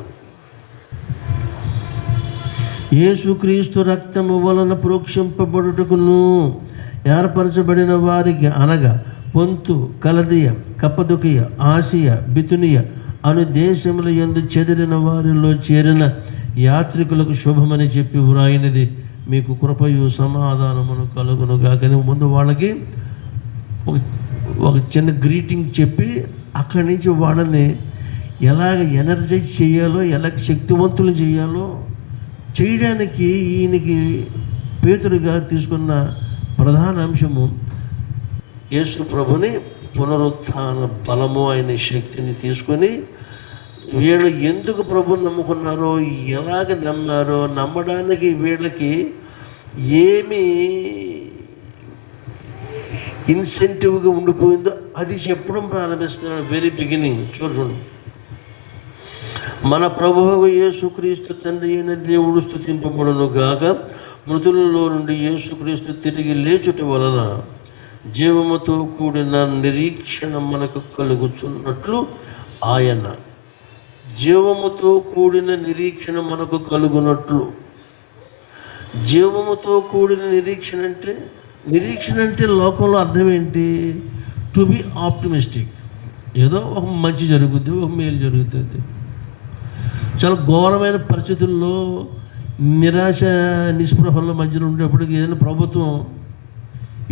యేసుక్రీస్తు రక్తము వలన ప్రోక్షింపబడుటకును ఏర్పరచబడిన వారికి, అనగా పొంతు, కలదియ, కప్పదొకియ, ఆసియా, బితునియ అను దేశముల యందు చెదిరిన వారిలో చేరిన యాత్రికులకు శుభమని చెప్పి వ్రాయినది మీకు కృపయు సమాధానమును కలుగునుగా. కానీ ముందు వాళ్ళకి ఒక చిన్న గ్రీటింగ్ చెప్పి అక్కడి నుంచి వాళ్ళని ఎలాగ ఎనర్జైజ్ చేయాలో, ఎలాగ శక్తివంతులు చేయాలో చేయడానికి ఈయనకి పేతురుగా తీసుకున్న ప్రధాన అంశము యేసు ప్రభుని పునరుత్థాన బలము, ఆయన శక్తిని తీసుకొని వీళ్ళు ఎందుకు ప్రభుని నమ్ముకున్నారో, ఎలాగ నమ్మారో, నమ్మడానికి వీళ్ళకి ఏమి ఇన్సెంటివ్గా ఉండిపోయిందో అది చెప్పడం ప్రారంభిస్తున్నాడు. వెరీ బిగినింగ్ చూడండి. మన ప్రభువు యేసుక్రీస్తు తండ్రి అయిన దేవుడు స్తుతింపబడును గాక. మృతులలో నుండి యేసుక్రీస్తు తిరిగి లేచుట వలన జీవముతో కూడిన నిరీక్షణ మనకు కలుగుచున్నట్లు ఆయన, జీవముతో కూడిన నిరీక్షణ మనకు కలుగునట్లు. జీవముతో కూడిన నిరీక్షణ అంటే లోకంలో అర్థం ఏంటి? To be optimistic. ఏదో ఒక మంచి జరుగుతుంది, ఒక మేలు జరుగుతుంది. చాలా ఘోరమైన పరిస్థితుల్లో నిరాశ నిస్పృహల మధ్యలో ఉండేప్పటికి ఏదైనా ప్రభుత్వం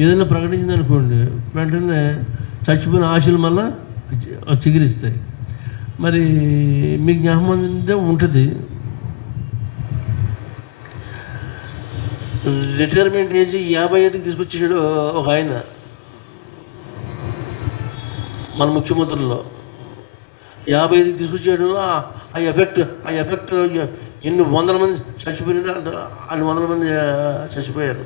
ఏదైనా ప్రకటించింది అనుకోండి, వెంటనే చచ్చిపోయిన ఆశలు మళ్ళా చిగురిస్తాయి. మరి మీకు జ్ఞాపకం ఉంటుంది, రిటైర్మెంట్ ఏజ్ 55కి తీసుకొచ్చేసాడు ఒక ఆయన మన ముఖ్యమంత్రుల్లో. 55కి తీసుకొచ్చేయడం ఆ ఎఫెక్ట్ ఎన్ని వందల మంది చచ్చిపోయినా అన్ని వందల మంది చచ్చిపోయారు.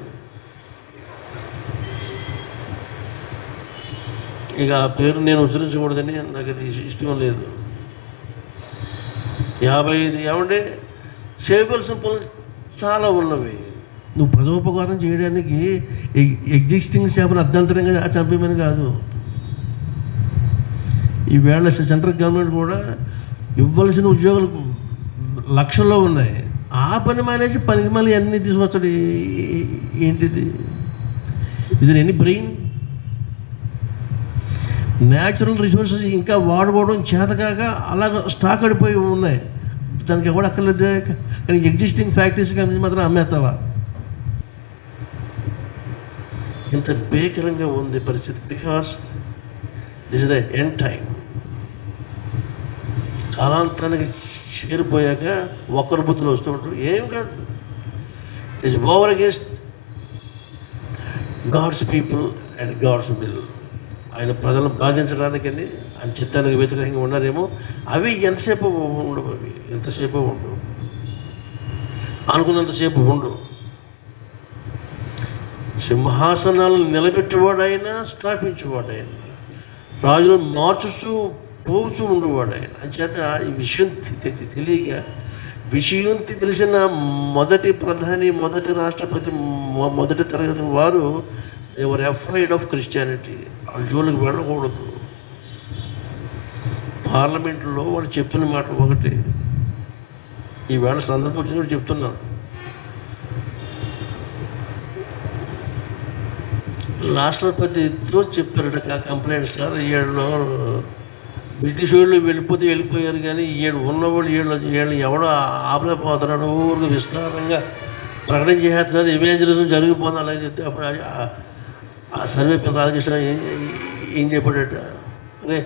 ఇక ఆ పేరు నేను ఉచ్చరించకూడదని నాకు అది ఇష్టం లేదు. 55 ఏమంటే చేయవలసిన పనులు చాలా ఉన్నవి. నువ్వు ప్రజోపకారం చేయడానికి ఎగ్జిస్టింగ్ స్టాఫ్ని అర్ధంతరంగా చంపేమని కాదు. ఈవేళ సెంట్రల్ గవర్నమెంట్ కూడా ఇవ్వాల్సిన ఉద్యోగాలు లక్షల్లో ఉన్నాయి. ఆ పని మానేసి పనికి మళ్ళీ అన్నీ తీసుకొచ్చాడు. ఏంటిది? ఇది ఎనీ బ్రెయిన్? న్యాచురల్ రిసోర్సెస్ ఇంకా వాడుకోవడం చేతకాక అలాగ స్టాక్ అడిపోయి ఉన్నాయి. దానికి ఎవడు అక్కర్లేదు. కానీ ఎగ్జిస్టింగ్ ఫ్యాక్టరీస్ కంపెనీ మాత్రం అమ్మేస్తావా? ఇంత భీకరంగా ఉంది పరిస్థితి. Because this is the end time. కాలాంతరానికి చేరిపోయాక ఒక్కరు బుద్ధులు వస్తూ ఉంటారు. ఏం కాదు, it's over against God's people and God's will. ఆయన ప్రజలను బాధించడానికని ఆయన చిత్తానికి వ్యతిరేకంగా ఉన్నారేమో. అవి ఎంతసేపు ఉండవు, అవి ఎంతసేపు ఉండవు, అనుకున్నంతసేపు ఉండవు. సింహాసనాలు నిలబెట్టేవాడైనా స్థాపించేవాడైనా, రాజులను మార్చుతూ పోచు ఉండేవాడు ఆయన. అంచేత ఈ విషయం తెలిసిన మొదటి ప్రధాని, మొదటి రాష్ట్రపతి, మొదటి తరగతి వారు ఎవరు అఫ్రైడ్ ఆఫ్ క్రిస్టియానిటీ. వాళ్ళ జోలికి వెళ్ళకూడదు. పార్లమెంట్లో వాళ్ళు చెప్పిన మాట ఒకటి. ఈవేళ సందర్భం వచ్చినప్పుడు చెప్తున్నాను. రాష్ట్రపతితో చెప్పారట కంప్లైంట్, సార్ ఈళ్ళు బ్రిటిష్ వాళ్ళు వెళ్ళిపోయారు, కానీ ఈడు ఉన్నవాళ్ళు వీళ్ళు ఎవడో ఆపలేకపోతున్నాడు, ఊరికి విస్తారంగా ప్రకటన చేస్తున్నారు, ఇవేంజలిజం జరిగిపోతుంది అలాగే చెప్తే అప్పుడు ఆ సర్వేపల్లి రాధాకృష్ణ ఏం చెప్పాడట, అరే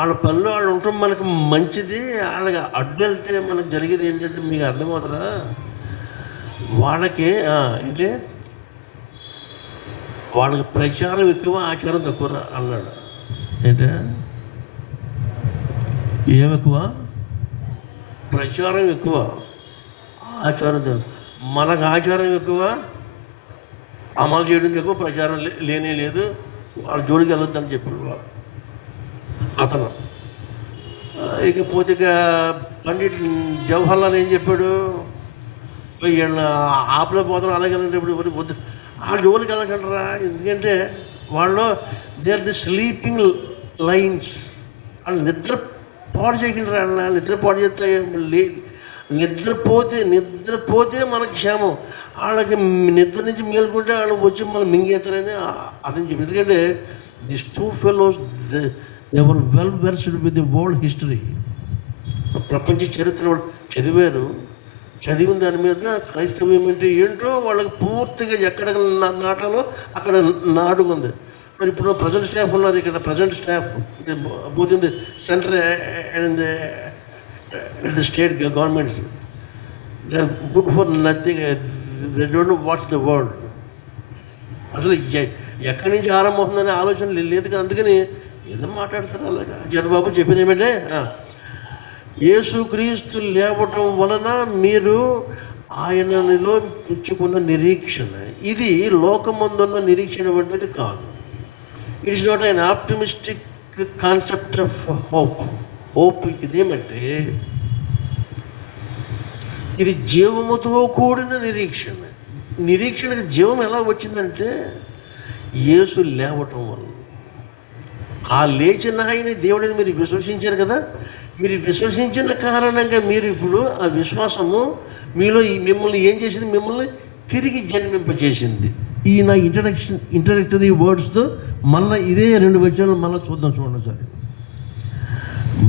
వాళ్ళ పనులు వాళ్ళు ఉండటం మనకు మంచిది, వాళ్ళకి అడ్డు వెళ్తే మనకు జరిగేది ఏంటంటే మీకు అర్థమవుతుందా, వాళ్ళకి ఏంటి వాళ్ళకి ప్రచారం ఎక్కువ, ఆచారం తక్కువ అన్నాడు. ఏంటంటే ఏమెక్కువ? ప్రచారం ఎక్కువ, ఆచారం తక్కువ. మనకు ఆచారం ఎక్కువ, అమలు చేయడం ఎక్కువ, ప్రచారం లేనే లేదు, వాళ్ళ జోలికి వెళ్ళొద్దని చెప్పాడు అతను. ఇకపోతే ఇక పండిట్ జవహర్లాల్ ఏం చెప్పాడు, వీళ్ళ ఆపలే పోతారు అలాగే ఇప్పుడు వద్దు, వాళ్ళ జోలికి వెళ్ళకంటారా, ఎందుకంటే వాళ్ళు they are the sleeping lions. వాళ్ళు నిద్ర పాడు చేయకుండా, నిద్ర పాడు చేస్తే నిద్రపోతే మనకు క్షేమం, వాళ్ళకి నిద్ర నుంచి మేలుకుంటే వాళ్ళు వచ్చి మనం మింగేస్తారని అతను చెప్పి. ఎందుకంటే this two fellows they were well versed with the world history. ప్రపంచ చరిత్ర చదివారు, చదివిన దాని మీద క్రైస్తవ్యం అంటే ఏంటో వాళ్ళకి పూర్తిగా ఎక్కడ నాటాలో అక్కడ నాటుకుంది. మరి ఇప్పుడు ప్రజెంట్ స్టాఫ్ ఉన్నారు ఇక్కడ, present staff both in the centre and the state governments, they are good for nothing, they don't know what's the world. అసలు ఎక్కడి నుంచి ఆరంభం అవుతుందనే ఆలోచన లేదు కదా, అందుకని ఏదో మాట్లాడతారు అలాగా. చంద్రబాబు చెప్పింది ఏమంటే, యేసుక్రీస్తు లేవటం వలన మీరు ఆయనలో పుచ్చుకున్న నిరీక్షణ, ఇది లోకమందున్న నిరీక్షణ వంటిది కాదు. It is not an optimistic concept of hope. Hope ఇదేమంటే ఇది జీవముతో కూడిన నిరీక్షణ. నిరీక్షణకి జీవం ఎలా వచ్చిందంటే యేసు లేవటం వల్ల. ఆ లేచిన ఆయన దేవుడిని మీరు విశ్వసించారు కదా, మీరు విశ్వసించిన కారణంగా మీరు ఇప్పుడు ఆ విశ్వాసము మీలో మిమ్మల్ని ఏం చేసింది, మిమ్మల్ని తిరిగి జన్మింపచేసింది. ఈ నా ఇంట్రడక్టరీ వర్డ్స్తో మళ్ళీ ఇదే 2 వచనాలు మళ్ళీ చూడండి సార్.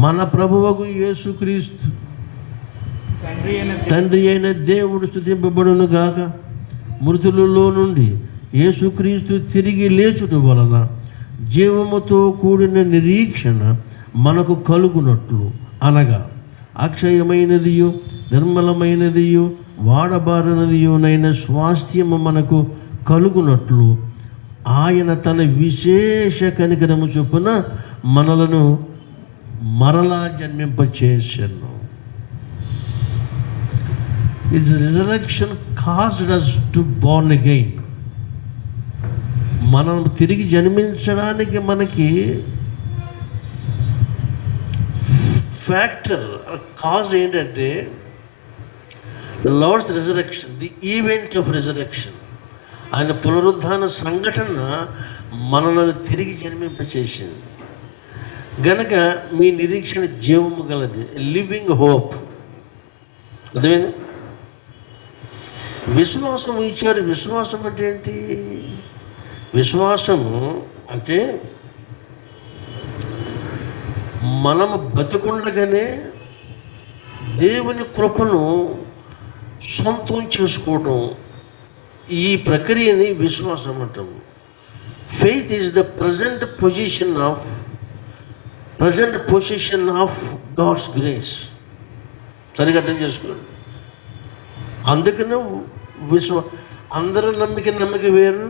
మన ప్రభువుకు యేసుక్రీస్తు తండ్రి అయిన దేవుడు స్తుతింపబడును గాక. మృతులలో నుండి యేసుక్రీస్తు తిరిగి లేచుట వలన జీవముతో కూడిన నిరీక్షణ మనకు కలుగునట్లు, అనగా అక్షయమైనదియు నిర్మలమైనదియు వాడబారినదియునైన స్వాస్థ్యము మనకు కలుగునట్లు ఆయన తన విశేష కనికరము చొప్పున మనలను మరలా జన్మింపచేసెను. His resurrection caused us to born again. మనం తిరిగి జన్మించడానికి మనకి ఫ్యాక్టర్ కాజ్ ఏంటంటే the Lord's resurrection, the event of resurrection. ఆయన పునరుద్ధాన సంఘటన మనల్ని తిరిగి జన్మింపచేసింది గనక మీ నిరీక్షణ జీవము గలది, లివింగ్ హోప్. అర్థమైంది? విశ్వాసం ఇచ్చారు. విశ్వాసం అంటే ఏంటి? విశ్వాసము అంటే మనము బతుకుండగానే దేవుని కృపను సొంతం చేసుకోవటం, ఈ ప్రక్రియని విశ్వాసం అంటాము. Faith is the present position of God's grace. సరిగ్గా అర్థం చేసుకోండి. అందుకనే అందరూ నమ్మిక వేరు,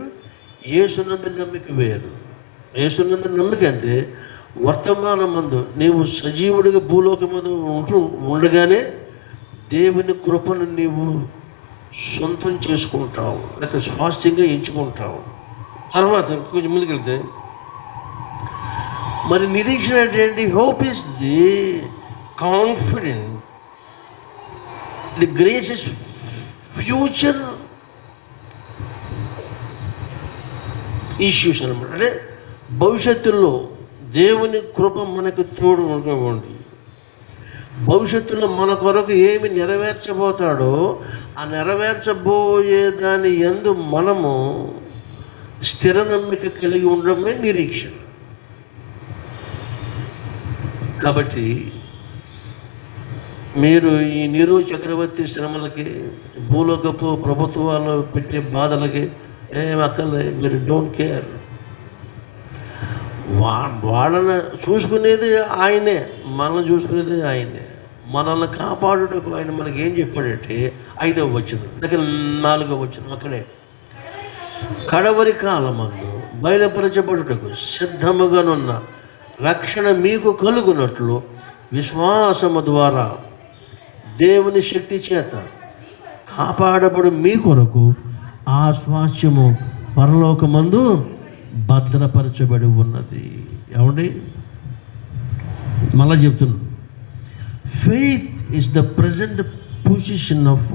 యేసునందు నమ్మిక వేరు. యేసునందు నమ్మిక అంటే వర్తమానమందు నీవు సజీవుడిగా భూలోకం మీద ఉండగానే దేవుని కృపను నీవు సొంతం చేసుకుంటావు, లేక స్వాస్థ్యంగా ఎంచుకుంటావు. తర్వాత కొంచెం ముందుకెళ్తే మరి నిరీక్షణ ఏంటి? Hope is the confident, the grace is future issues అనమాట. అంటే భవిష్యత్తులో దేవుని కృప మనకు తోడు ఉండకండి. భవిష్యత్తులో మన కొరకు ఏమి నెరవేర్చబోతాడో ఆ నెరవేర్చబోయే దాని యందు మనము స్థిర నమ్మిక కలిగి ఉండడమే నిరీక్షణ. కాబట్టి మీరు ఈ నీరు చక్రవర్తి శ్రమలకి, భూలోకపు ప్రభుత్వాలు పెట్టే బాధలకి ఏం అక్కర్లేదు. మీరు డోంట్ కేర్. వాళ్ళని చూసుకునేది ఆయనే, మనల్ని చూసుకునేది ఆయనే. మనల్ని కాపాడుటకు ఆయన మనకి ఏం చెప్పాడంటే 5వ వచనం దగ్గర 4వ వచనం అక్కడే, కడవరి కాలమందు బయలుపరచబడుటకు సిద్ధముగానున్న రక్షణ మీకు కలుగునట్లు విశ్వాసము ద్వారా దేవుని శక్తి చేత కాపాడబడు మీ కొరకు ఆ స్వాస్థ్యము పరలోకమందు భద్రపరచబడి ఉన్నది. ఏమండి, మళ్ళా చెప్తున్నాను. Faith is the present position of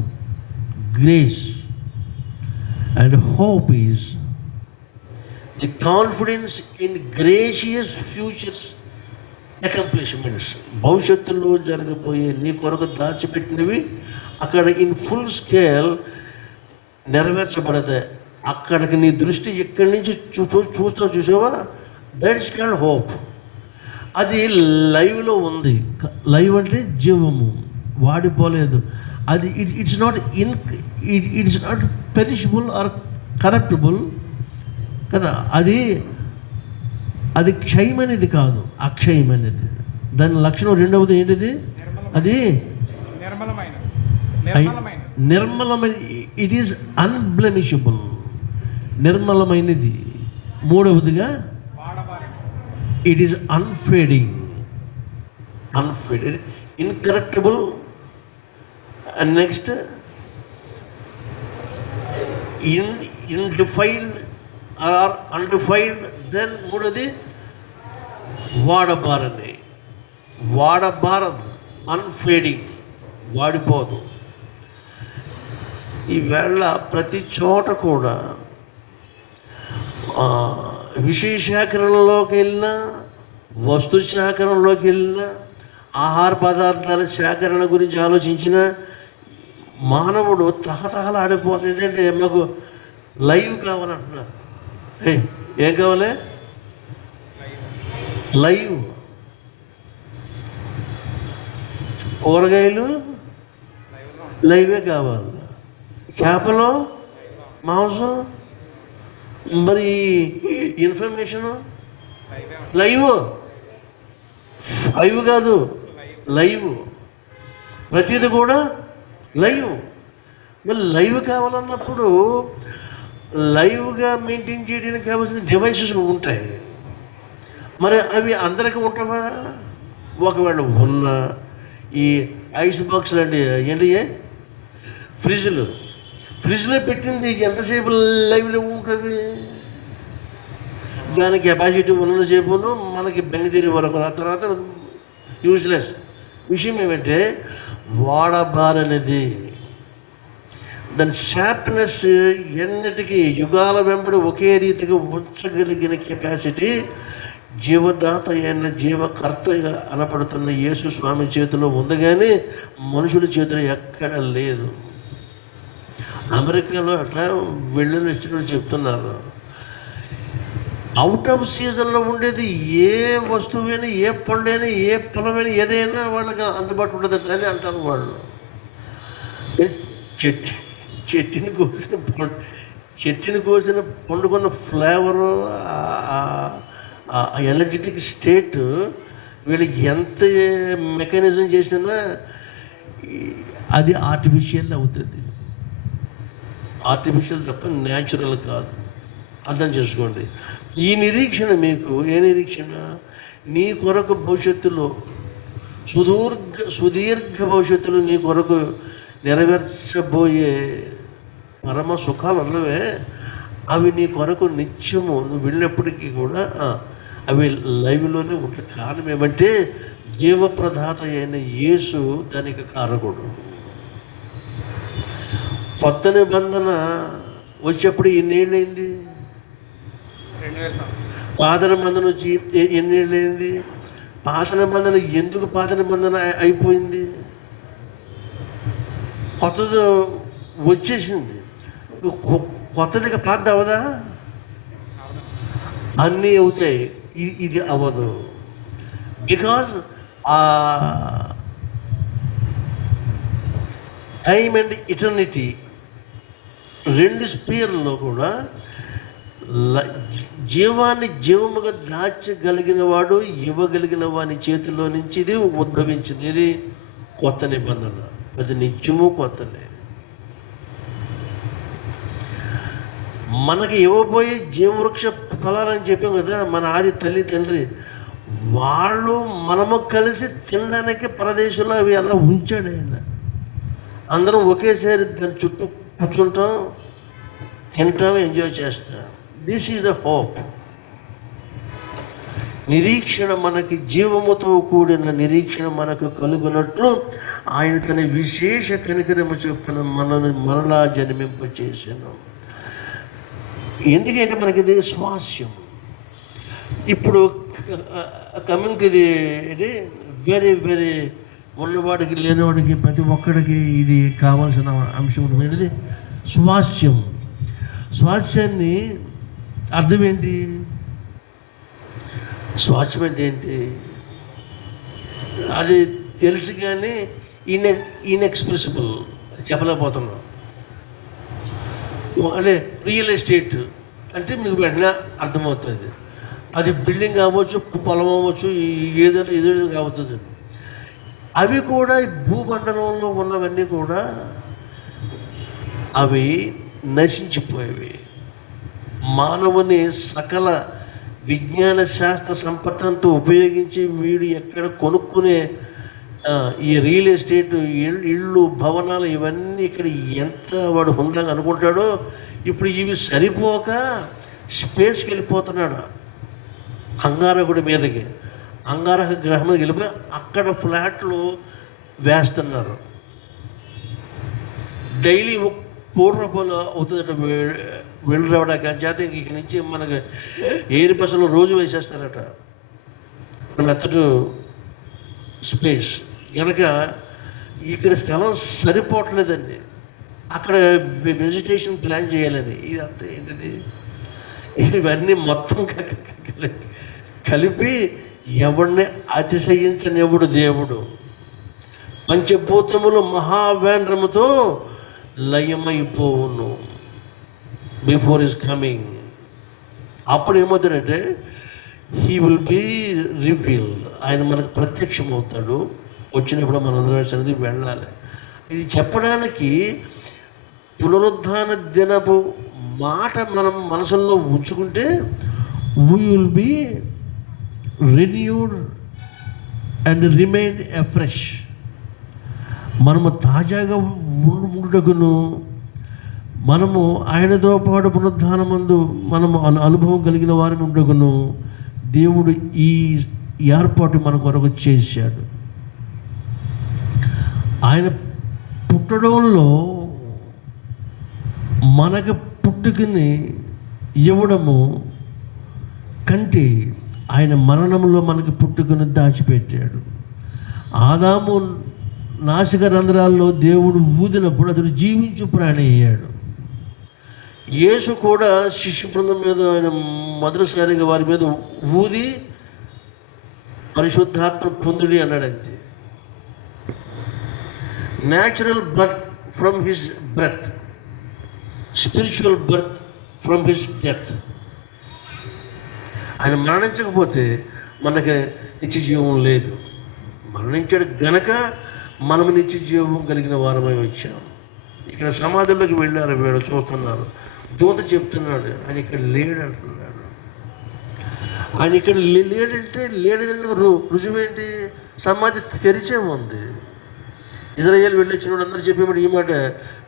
grace and hope is the confidence in gracious futures accomplishments. భవిష్యత్తులో జరగబోయే నీ కొరకు దాచిపెట్టినవి అక్కడ ఇన్ ఫుల్ స్కేల్ నెరవేర్చబడతాయి. అక్కడికి నీ దృష్టి ఎక్కడి నుంచి చూసావా? That is called hope. అది లైవ్లో ఉంది. లైవ్ అంటే జీవము, వాడిపోలేదు. అది it's not perishable or corruptible కదా. అది క్షయమనేది కాదు, అక్షయమనేది. దాని లక్షణం రెండవది ఏంటిది? అది నిర్మలమైన, ఇట్ ఈజ్ అన్బ్లెమిషబుల్, నిర్మలమైనది. మూడవదిగా it is unfading, incorruptible. And next indefiled or undefiled. Then మూడోది వాడబారదు, అన్ఫేడింగ్, వాడిపోదు. ఈవేళ ప్రతి చోట కూడా విషయ సేకరణలోకి వెళ్ళినా, వస్తు సేకరణలోకి వెళ్ళినా, ఆహార పదార్థాల సేకరణ గురించి ఆలోచించిన మానవుడు తహతహలాడిపోతుంది. ఏంటంటే మాకు లైవ్ కావాలంటున్నారు. ఏం కావాలి? లైవ్. కూరగాయలు లైవే కావాలి, చేపలు, మాంసం, మరి ఇన్ఫర్మేషను లైవ్ కాదు, లైవ్. ప్రతిది కూడా లైవ్. మరి లైవ్ కావాలన్నప్పుడు లైవ్గా మెయింటైన్ చేయడానికి కావాల్సిన డివైసెస్ ఉంటాయి. మరి అవి అందరికీ ఉంటావా? ఒకవేళ ఉన్న ఈ ఐస్ బాక్స్ లాంటి ఏంటి ఫ్రిడ్జ్లో పెట్టింది ఎంతసేపు లైవ్లో ఉంటుంది? దాని కెపాసిటీ ఉన్నంతసేపును మనకి బెంగతీరి వరకు, ఆ తర్వాత యూజ్లెస్. విషయం ఏమంటే వాడబారనేది, దాని షార్ప్నెస్ ఎన్నిటికీ యుగాల వెంబడి ఒకే రీతిగా ఉంచగలిగిన కెపాసిటీ జీవదాత అయిన జీవకర్తగా అనపడుతున్న యేసు స్వామి చేతిలో ఉంది, కానీ మనుషుల చేతిలో ఎక్కడ లేదు. అమెరికాలో అట్లా వెళ్ళిన చెప్తున్నారు, అవుట్ ఆఫ్ సీజన్లో ఉండేది ఏ వస్తువైనా, ఏ పండైనా, ఏ ఫలమైనా, ఏదైనా వాళ్ళకి అందుబాటులో ఉండదు అని అంటారు వాళ్ళు. చెట్టుని కోసిన పండుకున్న ఫ్లేవరు, ఎనర్జెటిక్ స్టేట్, వీళ్ళకి ఎంత మెకానిజం చేసినా అది ఆర్టిఫిషియల్ అవుతుంది. ఆర్టిఫిషియల్ తప్ప న్యాచురల్ కాదు. అర్థం చేసుకోండి. ఈ నిరీక్షణ మీకు ఏ నిరీక్షణ? నీ కొరకు భవిష్యత్తులో సుదీర్ఘ భవిష్యత్తులో నీ కొరకు నెరవేర్చబోయే పరమ సుఖాలు ఉన్నవే, అవి నీ కొరకు నిత్యము నువ్వు వెళ్ళినప్పటికీ కూడా అవి లైవ్లోనే ఉంటాయి. కారణం ఏమంటే జీవప్రదాత అయిన యేసు దానికి కారకుడు. కొత్త నిబంధన వచ్చేప్పుడు ఎన్నేళ్ళైంది? 2000 సంవత్సరాలు. పాత నిబంధన వచ్చి ఎన్నేళ్ళైంది? పాత నిబంధన ఎందుకు పాత నిబంధన అయిపోయింది? కొత్తది వచ్చేసింది. కొత్తదిగా పాత అవదా? అన్నీ అవుతాయి, ఇది అవ్వదు. బికాజ్ టైమ్ అండ్ ఇటర్నిటీ రెండు స్పీర్లో కూడా జీవాన్ని జీవముగా దాచగలిగిన వాడు, ఇవ్వగలిగిన వాని చేతిలో నుంచి ఇది ఉద్భవించింది. ఇది కొత్త నిబంధన. అది నిత్యము కొత్తనే. మనకి ఇవ్వబోయే జీవవృక్ష ఫలాలని చెప్పాం కదా, మన ఆది తల్లి తండ్రి వాళ్ళు మనము కలిసి తినడానికి ప్రదేశంలో అవి అలా ఉంచాడు ఆయన. అందరం ఒకేసారి దాని చుట్టూ కూర్చుంటాం, తింటాం, ఎంజాయ్ చేస్తాం. This is the hope. నిరీక్షణ మనకి జీవముతో కూడిన నిరీక్షణ మనకు కలుగునట్లు ఆయన తన విశేష కనికరము చొప్పున మనల్ని మరలా జన్మింపచేసాను. ఎందుకంటే మనకి ఇది స్వాస్యం. ఇప్పుడు కమింగ్ టు ఇది వెరీ వెరీ ఉన్నవాడికి లేనివాడికి ప్రతి ఒక్కడికి ఇది కావాల్సిన అంశం ఉంటుంది. స్వాస్యం. స్వాస్యాన్ని అర్థం ఏంటి? స్వాస్యం అంటే ఏంటి? అది తెలుసు కానీ ఇన్ఎక్స్ప్రెసిబుల్ చెప్పలేకపోతున్నాం. అంటే రియల్ ఎస్టేట్ అంటే మీకు వెంటనే అర్థమవుతుంది. అది బిల్డింగ్ కావచ్చు, పొలం అవ్వచ్చు, ఏదైనా కావుతుంది. అవి కూడా భూమండలంలో ఉన్నవన్నీ కూడా అవి నశించిపోయేవి. మానవుని సకల విజ్ఞాన శాస్త్ర సంపత్తంతో ఉపయోగించి వీడు ఎక్కడ కొనుక్కునే ఈ రియల్ ఎస్టేట్, ఇళ్ళు, భవనాలు, ఇవన్నీ ఇక్కడ ఎంత వాడు హుందంగా అనుకుంటాడో ఇప్పుడు ఇవి సరిపోక స్పేస్కి వెళ్ళిపోతున్నాడు. అంగారకుడి మీదకి, అంగారక గ్రహం మీదకి వెళ్ళిపోయి అక్కడ ఫ్లాట్లు వేస్తున్నారు. డైలీ ₹1,00,00,000 అవుతుందట వెళ్ళి రావడానికి. అని చేత ఇక్కడి నుంచి మనకి ఎయిర్ బస్సులో రోజు వేసేస్తారట మెత్తడు స్పేస్. కనుక ఇక్కడ స్థలం సరిపోవట్లేదండి, అక్కడ వెజిటేషన్ ప్లాన్ చేయాలని. ఇదంతా ఏంటిది? ఇవన్నీ మొత్తం కలిపి ఎవడిని అతిశయించనివ్వడు దేవుడు. పంచభూతములు మహావేంద్రముతో లయమైపోవును బిఫోర్ హిస్ కమింగ్. అప్పుడు ఏమవుతాడంటే హీ విల్ బీ రివీల్డ్. ఆయన మనకు ప్రత్యక్షం అవుతాడు. వచ్చినప్పుడు మనందరం సన్నిధికి వెళ్ళాలి. ఇది చెప్పడానికి పునరుద్ధాన దినపు మాట మనం మనసులో ఉంచుకుంటే we will be renewed and remain afresh. మనము తాజాగా ఉండుటకును, మనము ఆయనతో పాటు పునరుద్ధానమందు మనము అనుభవం కలిగిన వారిని ఉండుటకును దేవుడు ఈ ఏర్పాటు మన కొరకు చేశాడు. ఆయన పుట్టడంలో మనకు పుట్టుకని ఇవ్వడము కంటే ఆయన మరణంలో మనకు పుట్టుకను దాచిపెట్టాడు. ఆదాము నాసిక రంధ్రాల్లో దేవుడు ఊదినప్పుడు అతడు జీవించు ప్రాణి అయ్యాడు. యేసు కూడా శిష్య బృందం మీద ఆయన మొదటిసారిగా వారి మీద ఊది పరిశుద్ధాత్మ పొందుడి అన్నాడు. అంతే. Natural birth from his breath, spiritual birth from his death. ఆయన మరణించకపోతే మనకి నిత్య జీవం లేదు. మరణించాడు గనక మనము నిత్య జీవం కలిగిన వారమై వచ్చాం. ఇక్కడ సమాధుల్లోకి వెళ్ళారు, వీళ్ళు చూస్తున్నారు. దూత చెప్తున్నాడు ఆయన ఇక్కడ లేడు అంటున్నాడు. ఆయన ఇక్కడ లేడంటే లేదంటే రుజువేంటి? సమాధి తెరిచే ఉంది. ఇజ్రాయేల్ వెళ్ళొచ్చినప్పుడు అందరూ చెప్పేవాడు ఈ మాట,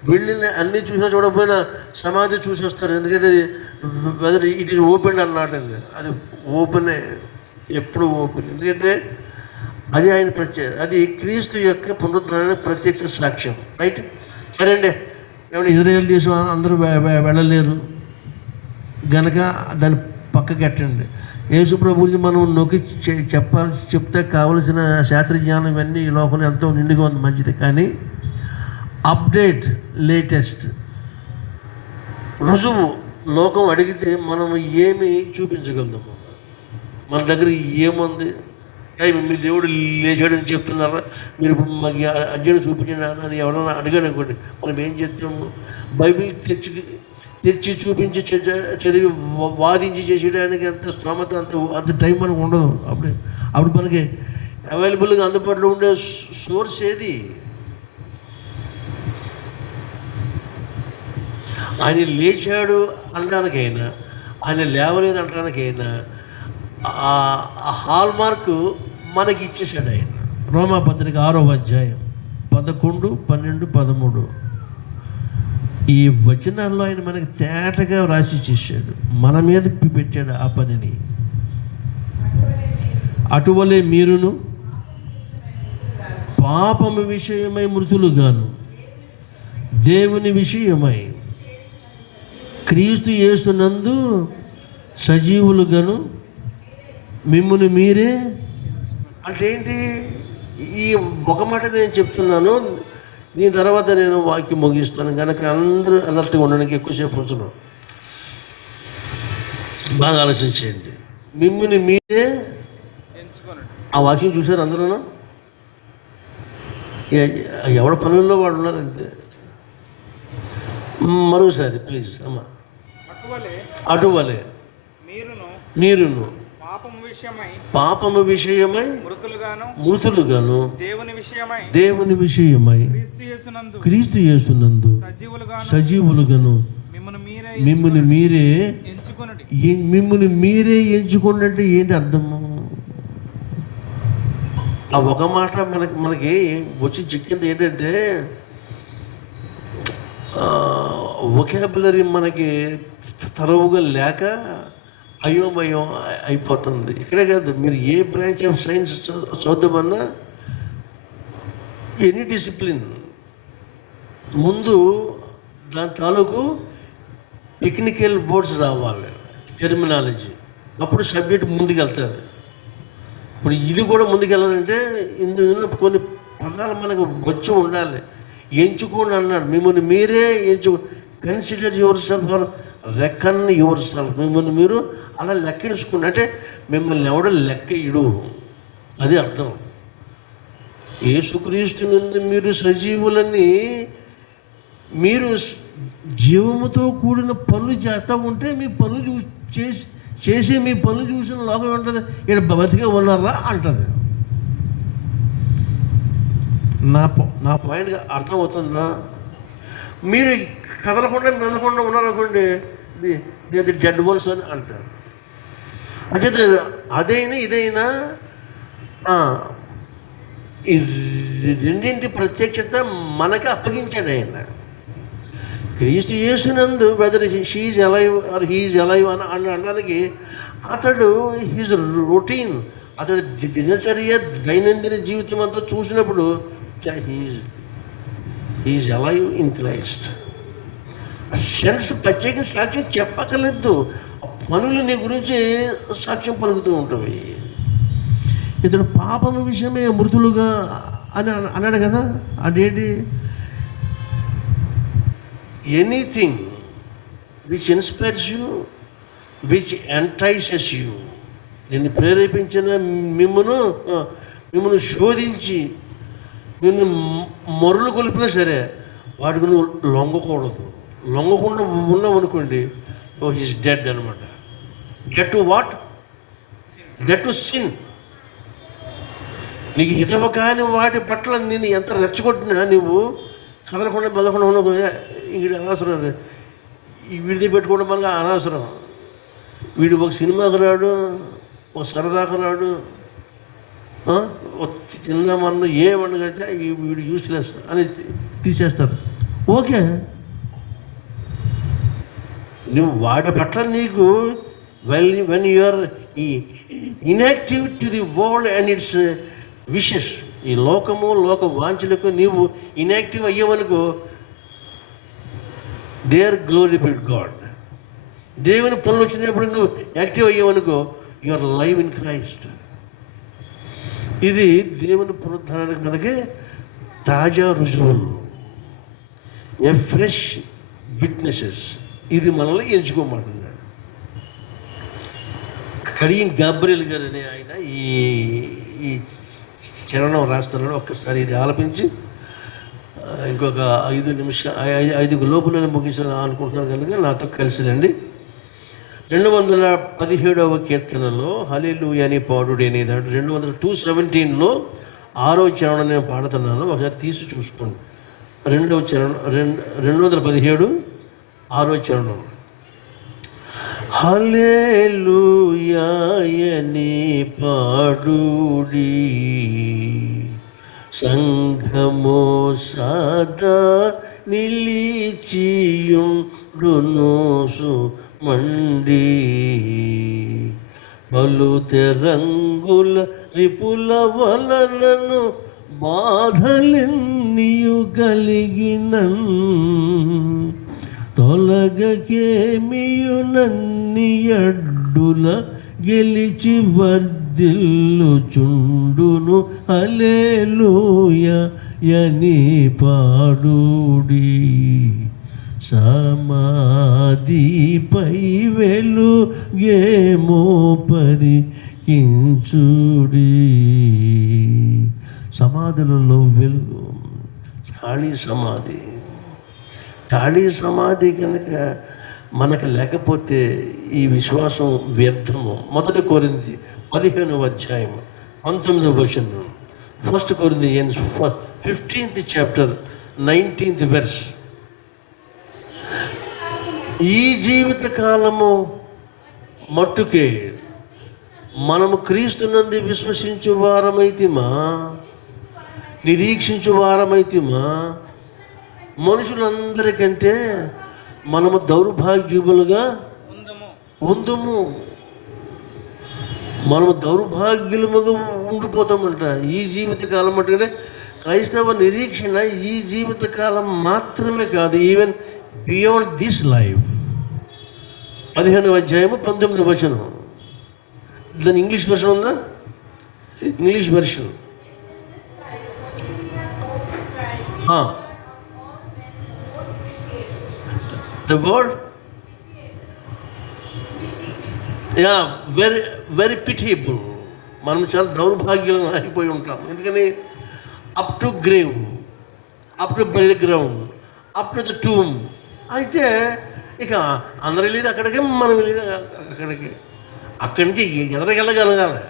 వెళ్ళిన అన్నీ చూసినా చూడకపోయినా సమాధి చూసి వస్తారు. ఎందుకంటే వెదర్ ఇట్ ఈస్ ఓపెన్ అన్నాడండి. అది ఓపెనే, ఎప్పుడు ఓపెన్. ఎందుకంటే అది ఆయన అది క్రీస్తు యొక్క పునరుద్ధరణ ప్రత్యక్ష సాక్ష్యం. రైట్, సరే అండి. ఏమంటే ఇజ్రాయేల్ దేశం అందరూ వెళ్ళలేరు గనక దాన్ని పక్కకెట్టండి. యేసు ప్రభువుని మనం నొక్కి చెప్తే కావలసిన శాస్త్ర జ్ఞానం ఇవన్నీ ఈ లోకంలో ఎంతో నిండుగా ఉంది, మంచిది. కానీ అప్డేట్, లేటెస్ట్ రుజువు లోకం అడిగితే మనం ఏమి చూపించగలుగుతాము? మన దగ్గర ఏముంది? మీ దేవుడు లేచాడని చెప్తున్నారా? మీరు మాకు అర్జును చూపించిన అని ఎవరైనా అడిగాడు అనుకోండి, మనం ఏం చెప్తాము? బైబిల్ తెచ్చి చూపించి చదివి వాదించి చేసేయడానికి అంత స్తోమత, అంత టైం మనకు ఉండదు. అప్పుడు మనకి అవైలబుల్గా అందుబాటులో ఉండే సోర్స్ ఏది? ఆయన లేచాడు అనడానికైనా, ఆయన లేవలేదు అనడానికైనా ఆ హాల్ మార్కు మనకి ఇచ్చేసాడు ఆయన. రోమాపత్రిక 6వ అధ్యాయం 11, 12, 13 ఈ వచనాల్లో ఆయన మనకి తేటగా వ్రాసి చేశాడు. మన మీద పెట్టాడు ఆ పనిని. అటువలే మీరును పాపము విషయమై మృతులుగాను, దేవుని విషయమై క్రీస్తు యేసునందు సజీవులుగాను మిమ్మును మీరే. అంటే ఏంటి? ఈ ఒక మాట నేను చెప్తున్నాను, దీని తర్వాత నేను వాక్యం ముగిస్తాను కనుక అందరూ అలర్ట్గా ఉండడానికి ఎక్కువసేపు ఉంచను. బాగా ఆలోచించేయండి. మిమ్మల్ని మీరే ఎంచుకోనండి. ఆ వాక్యం చూశారు అందరూ? ఎవడ పనుల్లో వాడు ఉన్నారంతే. మరోసారి ప్లీజ్ అమ్మా. అటువలే మీరును పాపము విషయమై మృతులుగాను, దేవుని విషయమై క్రీస్తు యేసునందు సజీవులుగాను మిమ్మల్ని మీరే ఎంచుకోండి. అంటే ఏంటి అర్థము? ఆ ఒక మాట మనకి వచ్చి చిక్కింది ఏంటంటే, వొకాబులరీ మనకి తరువుగా లేక అయోమయం అయిపోతుంది. ఇక్కడే కాదు, మీరు ఏ బ్రాంచ్ ఆఫ్ సైన్స్ చదువుమన్నా, ఎనీ డిసిప్లిన్ ముందు దాని తాలూకు టెక్నికల్ వర్డ్స్ రావాలి, టెర్మినాలజీ. అప్పుడు సబ్జెక్ట్ ముందుకు వెళ్తుంది. ఇప్పుడు ఇది కూడా ముందుకెళ్ళాలంటే ఇందులో కొన్ని పదాలు మనకు వచ్చి ఉండాలి. ఎంచుకోండి అన్నాడు. మిమ్మల్ని మీరే consider yourself or reckon yourself. మిమ్మల్ని మీరు అలా లెక్కేసుకోండి. అంటే మిమ్మల్ని ఎవడో లెక్క ఇడు, అది అర్థం. యేసుక్రీస్తు నుండి మీరు సజీవులని, మీరు జీవముతో కూడిన పనులు చేస్తూ ఉంటే మీ పనులు చేసి మీ పనులు చూసిన లోకం ఉంటుంది, ఇక్కడ బతిగా ఉన్నారా అంటుంది. నా పాయింట్గా అర్థమవుతుందా? మీరు కదలకుండా మెదలకుండా ఉన్నారనుకోండి, ఇది డెడ్ వన్స్ అని అంటారు. అంటే అదైనా ఇదైనా ఈ రెండింటి ప్రత్యక్షత మనకి అప్పగించాడు ఆయన. క్రీస్తు యేసునందు whether she's alive or he's alive అని అనడానికి అతడు హీజ్ రొటీన్, అతడు దినచర్య దైనందిన జీవితం అంతా చూసినప్పుడు హీఈ్ అలైవ్ ఇన్ క్రైస్ట్. సెన్స్ ప్రత్యేక సాక్ష్యం చెప్పకలేదు, పనులు నీ గురించి సాక్ష్యం పలుకుతూ ఉంటాయి. ఇతడు పాపం విషయమే మృతులుగా అని అన్నాడు కదా. అదేంటి? Anything which inspires you, which entices you. నిన్ను ప్రేరేపించిన మిమ్మల్ని శోధించి నిన్ను మరులు కొలిపినా సరే వాడికి నువ్వు లొంగకూడదు. లొంగకుండా ఉన్నావు అనుకోండి, ఓ హీస్ డెడ్ అనమాట. Get to what? Get to sin. నీకు హితవ కాని వాటి పట్ల నేను ఎంత రెచ్చగొట్టినా నువ్వు కదలకుండా బదలకుండా ఉన్నావు. వీడు అనవసరం, వీడిది పెట్టుకోవడం వల్ల అనవసరం. వీడు ఒక సినిమాకు రాడు, ఒక సరదాకు రాడు, తిందామన్న ఏమన్నా కలితే వీడు యూస్లెస్ అని తీసేస్తారు. ఓకే, నువ్వు వాటి పట్ల నీకు when you are inactive to the world and its wishes, ఈ లోకము లోక వాంఛలకు నీవు ఇన్యాక్టివ్ అయ్యేవనుకో, దే ఆర్ గ్లోరిఫైడ్ గాడ్. దేవుని పనులు వచ్చినప్పుడు నువ్వు యాక్టివ్ అయ్యేవనుకో, you are live in Christ. ఇది దేవుని పునరుద్ధరణకు మనకి తాజా రుజువులు, ఏ ఫ్రెష్ విట్నెసెస్. ఇది మనల్ని ఎంచుకోమంటున్నాడు. కడియం గాబ్రియల్ గారు అనే ఆయన ఈ చరణం రాస్తున్నాడు. ఒక్కసారి ఇది ఆలపించి ఇంకొక 5 నిమిషాలు 5 లోపులను ముగించాలని అనుకుంటున్నాను కనుక నాతో కలిసి రండి. 217వ కీర్తనలో హల్లెలూయా అని పాడుడి అనే దాంట్లో 217లో 6వ చరణం నేను పాడుతున్నాను. ఒకసారి తీసి చూసుకోండి. 2వ చరణం 217 6వ చరణం. హల్లెలూయా అని పాడుడి సంఘము సదా నిలిచియుండును మండి పలు తెరంగుల రిపుల వలనను బాధలెన్నియు కలిగినన్ తొలగకేమియునన్ని అడ్డుల గెలిచి వర్ధిల్లుచుండును హల్లెలూయా యని పాడుడి సమాధిపై వెలుగేమో పరికించుడి. సమాధులలో వెలుగు, ఖాళీ సమాధి. ఖాళీ సమాధి కనుక మనకు లేకపోతే ఈ విశ్వాసం వ్యర్థము. 1 కొరింథీ 15వ అధ్యాయం 19వ వచనం. 1 Corinthians 15th chapter 19th verse. ఈ జీవిత కాలము మట్టుకే మనము క్రీస్తునందు విశ్వసించు వారమైతిమా, నిరీక్షించు వారమైతిమా. మనుషులందరికంటే మనము దౌర్భాగ్యములుగా ఉందుము. మనము దౌర్భాగ్యులముగా ఉండిపోతామంట ఈ జీవిత కాలం మట్టుకంటే. క్రైస్తవ నిరీక్షణ ఈ జీవిత కాలం మాత్రమే కాదు, ఈవెన్ బియాండ్ దిస్ లైఫ్. 15వ అధ్యాయము 19వ వచనం. దాని ఇంగ్లీష్ వెర్షన్ ఉందా? English version. The word, yeah, very very pitiable. మనం చాలా దౌర్భాగ్యం అయిపోయి ఉంటాం. ఎందుకని up to grave, up to bell ground, up to the tomb. అయితే ఇక అందరు వెళ్ళేది అక్కడికి, మనం వెళ్ళేది అక్కడికి. అక్కడి నుంచి ఎదరగలగలగాలి.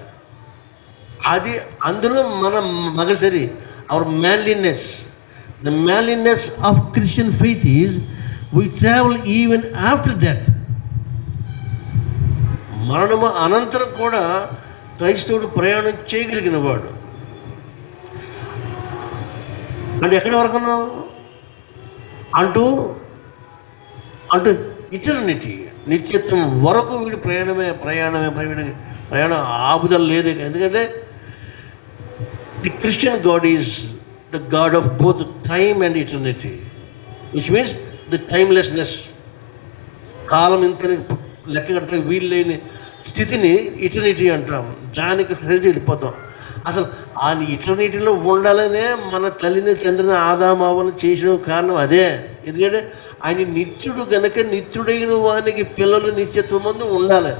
అది అందులో మన మగసరి, our manliness. The manliness of Christian faith is we travel even after death. మరణము అనంతరం కూడా క్రైస్తవుడు ప్రయాణం చేయగలిగిన వాడు. అంటే ఎక్కడి వరకు ఉన్నావు? అంటూ ఇటర్నిటీ, నిత్యత్వం వరకు వీడు ప్రయాణం ఆపుదల లేదు. ఎందుకంటే the Christian God is the God of both time and eternity, which means the timelessness. కాలం ఇంత లెక్క కట్టడానికి వీలు లేని స్థితిని ఇటర్నిటీ అంటాం. దానికి కలిసి వెళ్ళిపోతాం. అసలు ఆ ఇటర్నిటీలో ఉండాలనే మన తల్లిని తండ్రిని ఆదామావను చేసిన కారణం అదే. ఎందుకంటే ఆయన నిత్యుడు గనక నిత్యుడైన వానికి పిల్లలు నిత్యత్వం మందు ఉండాలి.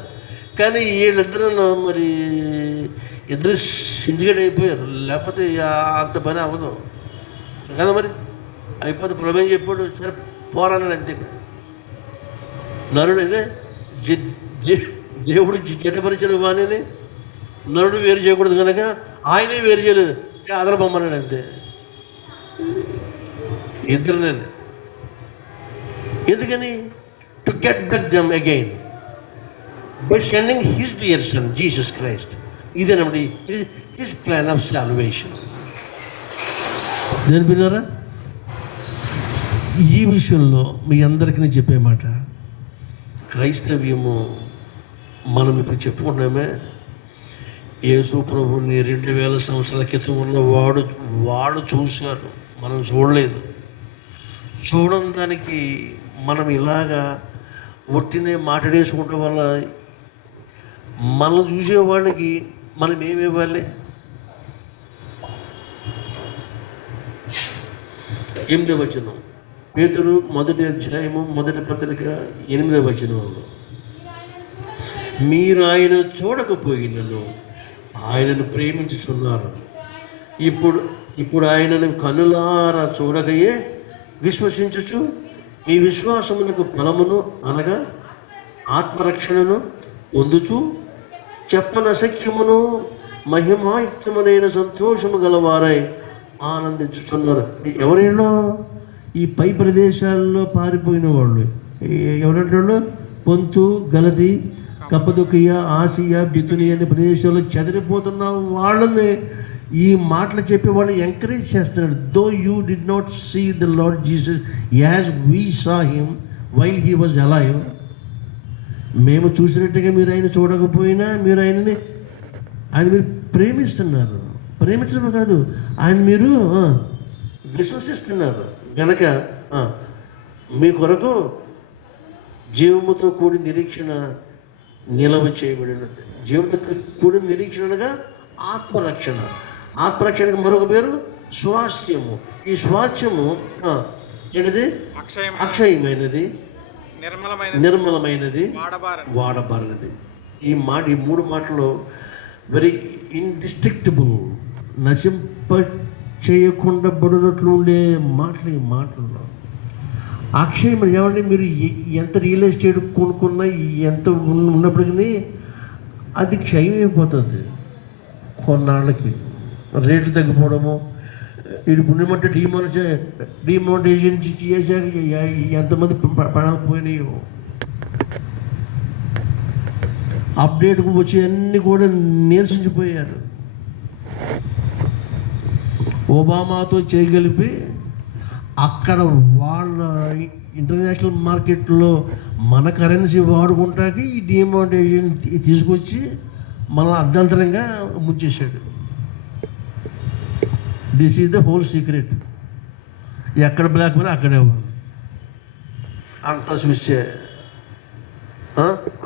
కానీ వీళ్ళిద్దరూ మరి ఇద్దరు సిండికేట్ అయిపోయారు, లేకపోతే అంత పని అవ్వదు కదా. మరి అయిపోతే ప్రభు చెప్పాడు, సరే పోరాడు అంతే. నరుడు దేవుడు జతపరిచిన వాణిని నరుడు వేరు చేయకూడదు కనుక ఆయనే వేరు చేయలేదు, ఆదర బొమ్మన్నాడు అంతే. ఇద్దరు నేను ఎందుకని to get back them again by sending his dear son Jesus Christ. ఇదేనమాట హిస్ ప్లాన్ ఆఫ్ సాల్వేషన్. దేని పిల్లరా, ఈ విషయంలో మీ అందరికీ నేను చెప్పే మాట, క్రైస్తవ్యము మనం ఇప్పుడు చెప్పుకున్నామే, యేసు ప్రభుని 2000 సంవత్సరాల క్రితం ఉన్న వాడు చూశారు, మనం చూడలేదు. చూడడం దానికి మనం ఇలాగా ఒట్టినే మాట్లాడేసుకోవటం వల్ల మనం చూసేవాళ్ళకి మనం ఏమివ్వాలి? 8వ వచనం, పేతురు 1వ అధ్యాయము 1వ పత్రిక 8వ వచనంలో, మీరు ఆయన చూడకపోయినను ఆయనను ప్రేమించుచున్నారు, ఇప్పుడు ఆయనను కనులారా చూడకయే విశ్వసించుచు మీ విశ్వాసమునకు ఫలమును అనగా ఆత్మరక్షణను పొందుచు చెప్పనశక్యమును మహిమాయుక్తమునైన సంతోషము గలవారై ఆనందించుతున్నారు. ఎవరైనా ఈ పై ప్రదేశాల్లో పారిపోయిన వాళ్ళు ఎవరంటే పొంతు, గలతి, కప్పదొకియ, ఆసియా, బితునియా అనే ప్రదేశాల్లో చెదిరిపోతున్న వాళ్ళని ఈ మాటలు చెప్పి వాళ్ళు ఎంకరేజ్ చేస్తున్నాడు. Though you did not see the Lord Jesus as we saw him while he was alive. మేము చూసినట్టుగా మీరు ఆయన చూడకపోయినా మీరు ఆయన మీరు ప్రేమిస్తున్నారు. ప్రేమించడం కాదు, ఆయన మీరు విశ్వసిస్తున్నారు కనుక మీ కొరకు జీవముతో కూడి నిరీక్షణ నిలవ చేయబడినది. జీవంతో కూడిన నిరీక్షణగా ఆత్మరక్షణ. ఆత్మరక్షణకు మరొక పేరు స్వాస్థ్యము. ఈ స్వాస్థ్యము ఏంటిది? అక్షయమైనది, నిర్మలమైనది, వాడబారినది. ఈ 3 మాటలు వెరీ ఇండిస్ట్రిక్టబుల్, నశింప చేయకుండా బడినట్లు ఉండే మాటలు. ఈ మాటల్లో అక్షయం ఏమంటే మీరు ఎంత రియల్ ఎస్టేట్ కొనుక్కున్నా ఎంత ఉన్నప్పటికీ అది క్షయం అయిపోతుంది. కొన్నాళ్ళకి రేట్లు తగ్గిపోవడము, వీడి పుణ్యమంటే డిమానిటైజేషన్ చేశాక ఎంతమంది ప్రాణాలు పోయినాయో, అప్డేట్కు వచ్చి అన్నీ కూడా నీరసించిపోయారు. ఒబామాతో చేయగలిపి అక్కడ వాళ్ళ ఇంటర్నేషనల్ మార్కెట్లో మన కరెన్సీ వాడుకుంటాకి ఈ డిమానిటైజేషన్ తీసుకొచ్చి మన అర్ధంతరంగా ముంచేశాడు. This is the whole secret. ఎక్కడ బ్లాక్ మనీ అక్కడే అంత స్విచ్,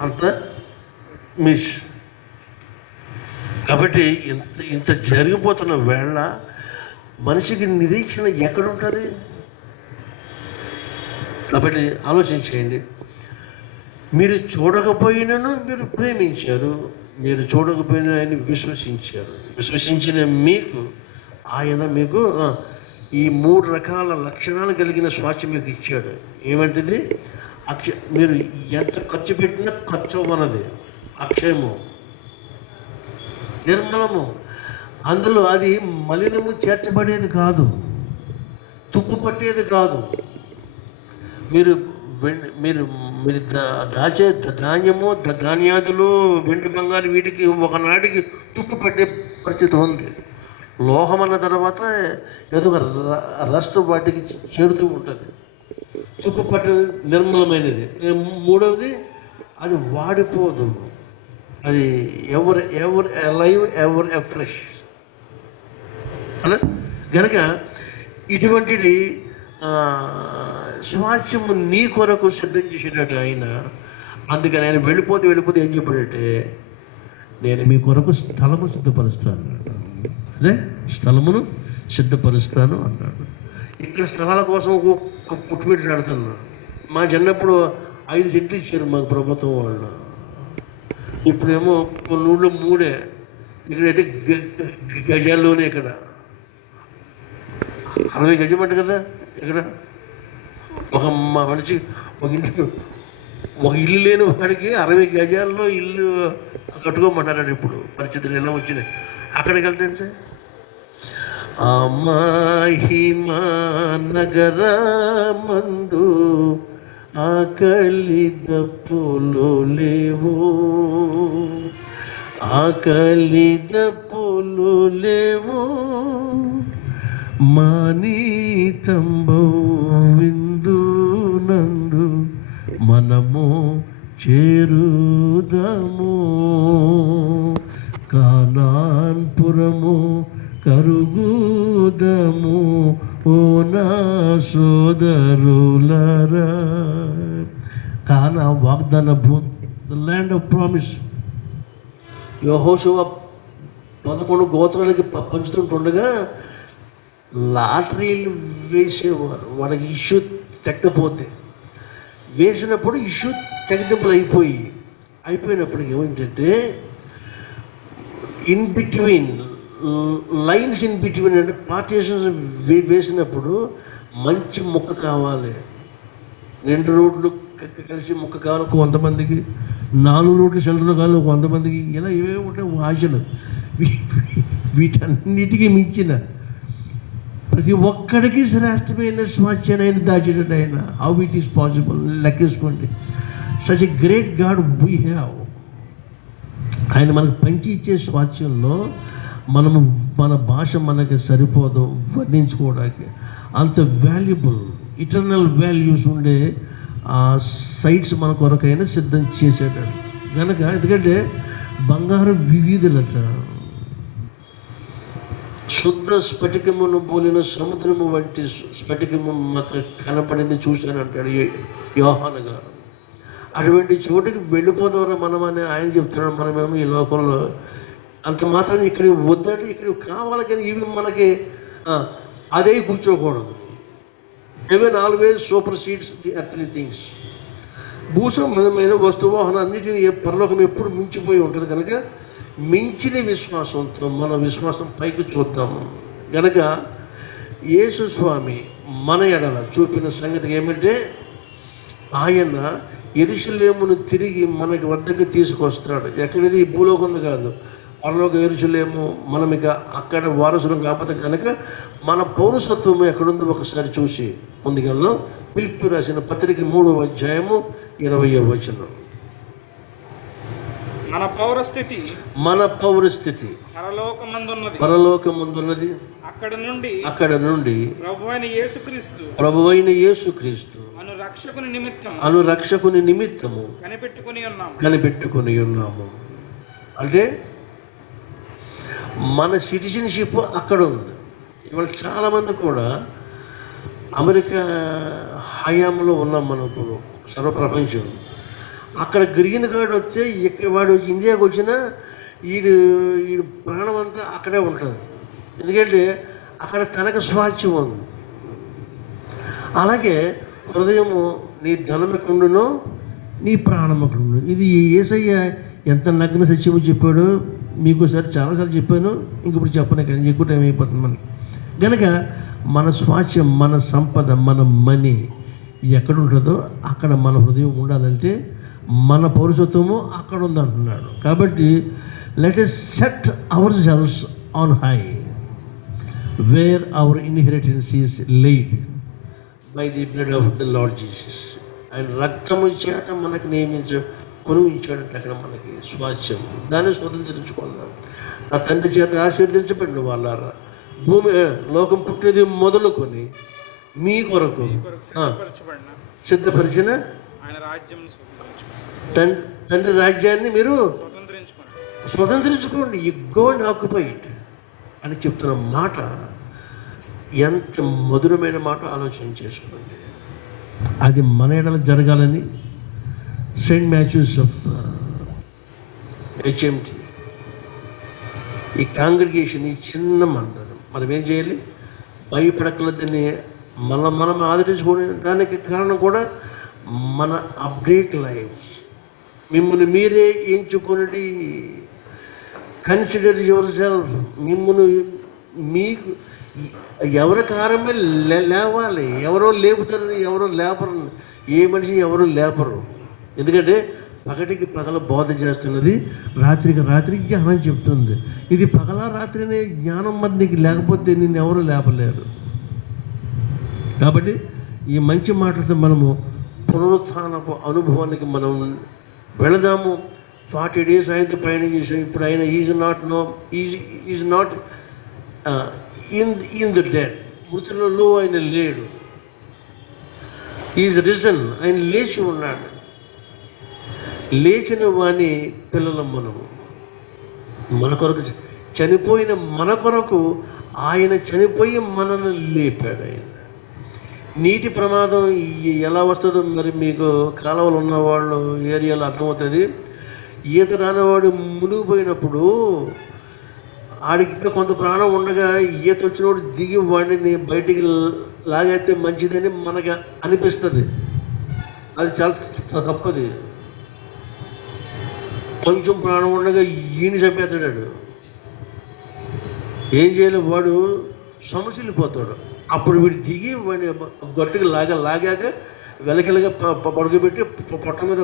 అంత మిస్. కాబట్టి ఇంత జరిగిపోతున్న వేళ మనిషికి నిరీక్షణ ఎక్కడుంటుంది? కాబట్టి ఆలోచించేయండి. మీరు చూడకపోయినను మీరు ప్రేమించారు, మీరు చూడకపోయినా ఆయన విశ్వసించారు. విశ్వసించిన ఆయన మీకు ఈ 3 రకాల లక్షణాలు కలిగిన స్వాస్థ్యం మీకు ఇచ్చాడు. ఏమంటుంది? మీరు ఎంత ఖర్చు పెట్టినా ఖర్చు అవ్వనది. అక్షయము, నిర్మలము. అందులో అది మలినము చేర్చబడేది కాదు, తుప్పు పట్టేది కాదు. మీరు మీరు దాచే ధాన్యము, ధాన్యాదులు, వెండి, బంగారు వీటికి ఒకనాటికి తుప్పు పట్టే పరిస్థితి ఉంది. లోహం అన్న తర్వాత ఏదో రస్ట్ వాటికి చేరుతూ ఉంటుంది. తుప్పు పట్టే నిర్మలమైనది. 3వది అది వాడిపోదు, అది ఎవర్ అలైవ్, ఎవర్ ఫ్రెష్ అలా గనక ఇటువంటిది స్వాస్థ్యము నీ కొరకు సిద్ధం చేసేటట్టు ఆయన. అందుకని ఆయన వెళ్ళిపోతే ఏం చెప్పాడంటే, నేను మీ కొరకు స్థలము సిద్ధపరుస్తాను అన్నాడు. అదే స్థలమును సిద్ధపరుస్తాను అన్నాడు. ఇక్కడ స్థలాల కోసం పుట్టుబెట్టి ఆడుతున్నాను. మా చిన్నప్పుడు 5 సెంట్లు ఇచ్చారు మాకు ప్రభుత్వం వాళ్ళు. ఇప్పుడేమో కొన్ని ఊళ్ళో 3, ఇక్కడైతే గజాల్లోనే. ఇక్కడ 60 గజం అంట కదా. ఇక్కడ మా మనిషి ఒక ఇల్లు లేని వాడికి 60 గజాల్లో ఇల్లు కట్టుకోమంటారు. ఇప్పుడు పరిస్థితులు ఎలా వచ్చినాయి. అక్కడికి వెళ్తే మహిమా నగరమందు ఆకలి దప్పులు లేవు, ఆకలి దప్పులు లేవు, మానీతంబౌ విందు నందు మనము చేరుదము, కానాన్పురము కరుగుదము ఓ నా సోదరులరా. కానా వాగ్దాన భూ, ద ల్యాండ్ ఆఫ్ ప్రామిస్. యెహోషువ 11 గోత్రాలకి పంచుతుంటుండగా లాటరీలు వేసేవారు. వాళ్ళకి ఇష్యూ తగ్గపోతే వేసినప్పుడు ఇష్యూ తెగదింపులు అయిపోయినప్పుడు ఏమిటంటే in between lines, in between అంటే పార్టీషన్స్ వేసినప్పుడు మంచి ముక్క కావాలి. 2 రోడ్లు కలిసి ముక్క కావాలి కొంతమందికి, 4 రోడ్లు సెంటర్లో కావాలి కొంతమందికి. ఇలా ఇవే ఉంటాయి ఆశలు. వీటన్నిటికీ మించిన ప్రతి ఒక్కడికి శ్రేష్టమైన స్వాచ్ఛనైన దాచేటట్టు ఆయన. హౌ ఇట్ ఈస్ పాసిబుల్ లెక్కేసుకోండి. Such a great God we have. ఆయన మనకు పంచి ఇచ్చే స్వాచ్ఛంలో మనము మన భాష మనకి సరిపోదు వర్ణించుకోవడానికి. అంత వాల్యుబుల్ ఇటర్నల్ వాల్యూస్ ఉండే సైట్స్ మన కొరకైనా సిద్ధం చేసేటాడు కనుక. ఎందుకంటే బంగారు వివిధులట, శుద్ధ స్ఫటికమును పోలిన సముద్రము వంటి స్ఫటికము మాకు కనపడింది చూశాను అంటాడు యోహాను గారు. అటువంటి చోటుకి వెళ్ళిపోదారా మనం అని ఆయన చెప్తున్నాడు. మనమేమో ఈ లోకంలో అంత మాత్రం ఇక్కడ వద్దంటే ఇక్కడ కావాలి కానీ ఇవి మనకి అదే కూర్చోకూడదు. ఇవే 4 super seeds the earthly things. భూసంబంధమైన వస్తువాహన అన్నిటిని పరలోకం ఎప్పుడు మించిపోయి ఉంటుంది కనుక మించిన విశ్వాసంతో మన విశ్వాసం పైకి చూద్దాము. కనుక యేసు స్వామి మన ఎడల చూపిన సంగతి ఏమంటే ఆయన యెరూషలేమును తిరిగి మనకి వద్దకు తీసుకొస్తున్నాడు. ఎక్కడిది? ఈ భూలోకం కాదు, పరలోక యెరూషలేము. మనం ఇక అక్కడ వారసులం కాకపోతే కనుక మన పౌరసత్వం ఎక్కడుందో ఒకసారి చూసి ముందుకెళ్దాం. ఫిలిప్పీ రాసిన పత్రిక 3వ అధ్యాయము 20వ వచనం. మన పౌరస్థితి పరలోకమందున్నది, అక్కడ నుండి ప్రభువైన యేసుక్రీస్తు అను రక్షకుని నిమిత్తము కనిపెట్టుకుని ఉన్నాము. అంటే మన సిటిజన్షిప్ అక్కడ ఉంది. ఇవాళ చాలామంది కూడా అమెరికా హయాంలో ఉన్నాం మనకు సర్వప్రపంచం. అక్కడ గ్రీన్ కార్డు వస్తే వాడు ఇండియాకి వచ్చినా వీడు ప్రాణం అంతా అక్కడే ఉంటుంది. ఎందుకంటే అక్కడ తనకు స్వాచ్ఛ్యం ఉంది. అలాగే హృదయము నీ ధనం ఎక్కడుండునో నీ ప్రాణం ఎక్కడుండు. ఇది యేసయ్య ఎంత నగ్న సత్యము చెప్పాడు మీకు ఒకసారి చాలాసార్లు చెప్పాను, ఇంకొప్పుడు చెప్పను కానీ ఎక్కువ టైం అయిపోతుంది మనకి. కనుక మన స్వాచ్ఛ్యం, మన సంపద, మన మనీ ఎక్కడుంటుందో అక్కడ మన హృదయం ఉండాలంటే మన పౌరసత్వము అక్కడ ఉందంటున్నాడు. కాబట్టి let us set ourselves on high where our inheritance is laid by the blood of the Lord Jesus. ఆయన రక్తము చేత మనకు కొనుగించాడంటే అక్కడ మనకి స్వాస్థ్యం, దాన్ని స్వతంత్రించుకున్నాం. నా తండ్రి చేత ఆశీర్వదించబడిన వాళ్ళారా, భూమి లోకం పుట్టినది మొదలుకొని మీ కొరకు సిద్ధపరిచిన తండ్రి రాజ్యాన్ని మీరు స్వతంత్రించుకోండి. You go and occupy it అని చెప్తున్న మాట ఎంత మధురమైన మాట ఆలోచన చేసుకోండి. అది మన ఎడల జరగాలని సెయింట్ మ్యాథ్యూస్ ఆఫ్ HMT ఈ కాంగ్రిగేషన్, ఈ చిన్న మందరం మనం ఏం చేయాలి? భయపడకలదని మనం ఆదరించుకోవడానికి కారణం కూడా మన అప్డేట్ లైఫ్. మిమ్మల్ని మీరే ఎంచుకొని కన్సిడర్ యువర్ సెల్ఫ్. మీకు ఎవరి కారమే లేవాలి. ఎవరో లేపుతారని ఎవరో లేపరు. ఏ మనిషి ఎవరో లేపరు. ఎందుకంటే పగటికి పగల బోధ చేస్తున్నది, రాత్రికి రాత్రి జ్ఞానం చెప్తుంది. ఇది పగల రాత్రినే జ్ఞానం మరి నీకు లేకపోతే నిన్ను ఎవరు లేపలేరు. కాబట్టి ఈ మంచి మాటలతో మనము పునరుత్థానపు అనుభవానికి మనం వెళదాము. 40 days ఆయన ప్రయాణం చేసాం. ఇప్పుడు ఆయన is not in the dead. మృతులలో ఆయన లేడు. Is risen. ఆయన లేచి ఉన్నాడు. లేచిన వాని పిల్లలం మనము. మన కొరకు చనిపోయిన మన కొరకు ఆయన చనిపోయి మనల్ని లేపాడు. ఆయన నీటి ప్రమాదం ఎలా వస్తుందో మరి మీకు కాలువలు ఉన్నవాళ్ళు ఏరియాలో అర్థమవుతుంది. ఈత రానివాడు మునిగిపోయినప్పుడు ఆడికి ఇంకా కొంత ప్రాణం ఉండగా ఈత వచ్చినవాడు దిగి వాడిని బయటికి లాగైతే మంచిదని మనకి అనిపిస్తుంది. అది చాలా తప్పది. కొంచెం ప్రాణం ఉండగా ఈయన చంపేస్తాడు. ఏం చేయాలి? వాడు సమస్యలిపోతాడు. అప్పుడు వీడు దిగి వాడిని గట్టుకు లాగాక వెలకిలగా పడుకోబెట్టి పొట్ట మీద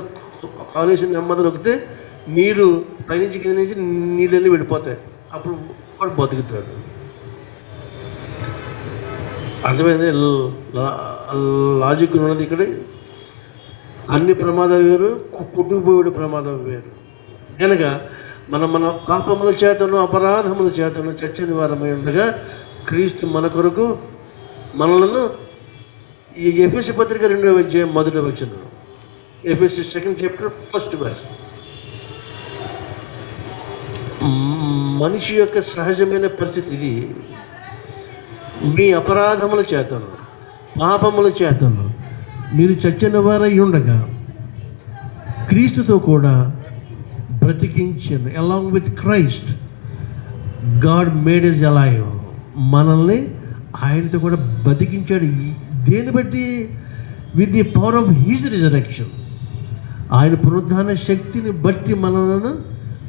కాలేసి నెమ్మది నొక్కితే నీరు పైనుంచి కింద నుంచి నీళ్ళన్నీ వెళ్ళిపోతాయి. అప్పుడు వాడు బతుకుతాడు. అర్థమైంది? లాజిక్ ఉన్నది ఇక్కడ. అన్ని ప్రమాదాలు వేరు, పుట్టుకుపోయే ప్రమాదం వేరు. కనుక మన పాపముల చేతను అపరాధముల చేతను చచ్చని వారమై ఉండగా క్రీస్తు మన కొరకు మనలను ఈ ఎఫెసీ పత్రిక 2వ అధ్యాయం 1వ వచనం, ఎఫెసీ 2nd chapter 1st verse. మనిషి యొక్క సహజమైన పరిస్థితి ఇది. మీ అపరాధముల చేతను పాపముల చేతను మీరు చచ్చిన వారై ఉండగా క్రీస్తుతో కూడా బ్రతికించాను. Along with Christ God made us alive. మనల్ని ఆయనతో కూడా బతికించాడు. దేని బట్టి? With the power of his resurrection. ఆయన పునరుద్ధాన శక్తిని బట్టి మనలను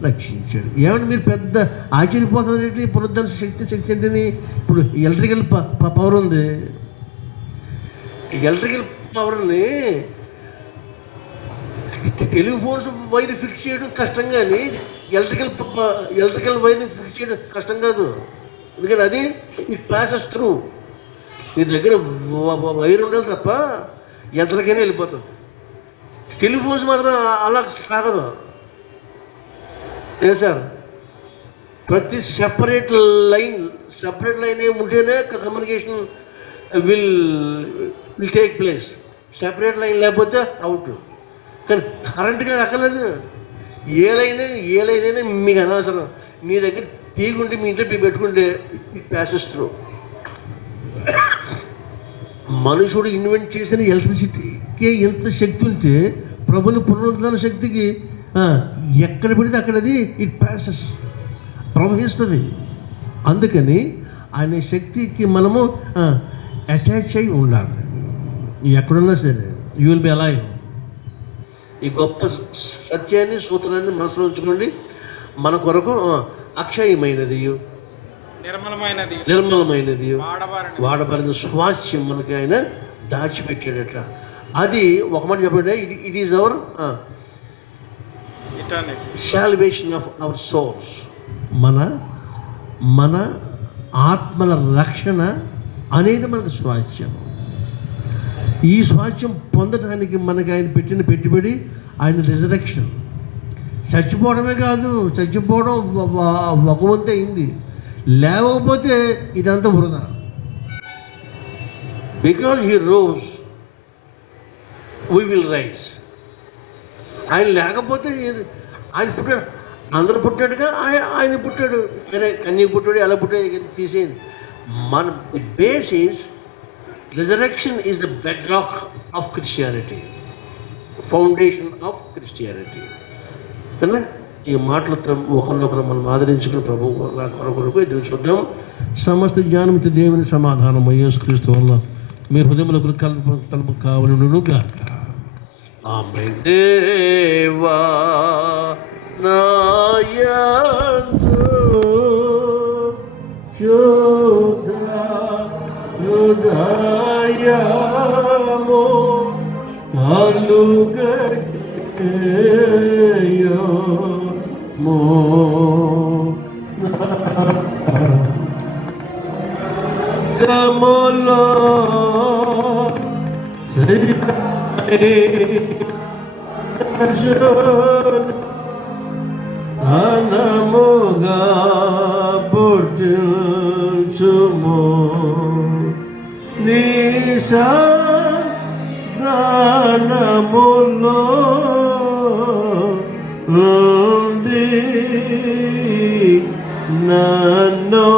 రక్షించాడు. ఏమంటే మీరు పెద్ద ఆశ్చర్యపోతారంటే పునరుద్ధాన శక్తి ఏంటని. ఇప్పుడు ఎలక్ట్రికల్ పవర్ ఉంది. ఎలక్ట్రికల్ పవర్ని టెలిఫోన్స్ వైర్ ఫిక్స్ చేయడం కష్టం, కానీ ఎలక్ట్రికల్ వైర్ని ఫిక్స్ చేయడం కష్టం కాదు. ఎందుకంటే అది ఇట్ పాసెస్ త్రూ. మీ దగ్గర వైర్ ఉండాలి తప్ప ఎంతకైనా వెళ్ళిపోతుంది. టెలిఫోన్స్ మాత్రం అలా సాగదు. సార్, ప్రతి సెపరేట్ లైన్ ఏముంటేనే communication will take place. Separate line లేకపోతే అవుట్. కానీ కరెంట్గా అక్కర్లేదు. ఏ లైన్ అయినా మీకు అనవసరం. మీ దగ్గర తీగుంటే మీ ఇంట్లో పెట్టుకుంటే ఇట్ ప్యాసెస్ త్రూ. మనుషుడు ఇన్వెంట్ చేసిన ఎలక్ట్రిసిటీకి ఎంత శక్తి ఉంటే ప్రభుని పునరుద్ధరణ శక్తికి ఎక్కడ పెడితే అక్కడది ఇట్ ప్యాసెస్, ప్రవహిస్తుంది. అందుకని ఆయన శక్తికి మనము అటాచ్ అయి ఉండాలి. ఎక్కడున్నా సరే యూ విల్ బి అలైవ్. ఈ గొప్ప సత్యాన్ని సూత్రాన్ని మనసులో ఉంచుకోండి. మన కొరకు అక్షయమైనది, నిర్మలమైనది, వాడబడిన స్వాస్థ్యం మనకి ఆయన దాచిపెట్టాడట. అది ఒక మాట చెప్పండి, it is our salvation of our souls. మన ఆత్మల రక్షణ అనేది మనకు స్వాస్థ్యం. ఈ స్వాస్థ్యం పొందడానికి మనకి ఆయన పెట్టిన పెట్టుబడి ఆయన రిజరెక్షన్. చచ్చిపోవడమే కాదు, చచ్చిపోవడం ఒక వంతు అయింది. లేకపోతే ఇదంతా వృధా. Because he rose we will rise. ఆయన లేకపోతే ఆయన పుట్టాడు, అందరూ పుట్టాడుగా ఆయన పుట్టాడు. సరే, కన్యకు పుట్టాడు, ఎలా పుట్టాడు తీసేయండి. మన base is resurrection is the bedrock of Christianity, foundation of Christianity. కన్నా ఈ మాటలతో ఒకరినొకరు మనం ఆదరించుకుని ప్రభువు కొరకు ఎదురు చూద్దాం. సమస్త జ్ఞానమితి దేవుని సమాధానం యేసుక్రీస్తు వల్ల మీ హృదయములకు కలుపు కావలెనుగాక. ఆమె దేవా నాయందు శుద్ధ హృదయము కలుగజేయుము. గములో అనముగా పుట్టుచుము నీ సంధానములో ఉండి నన్ను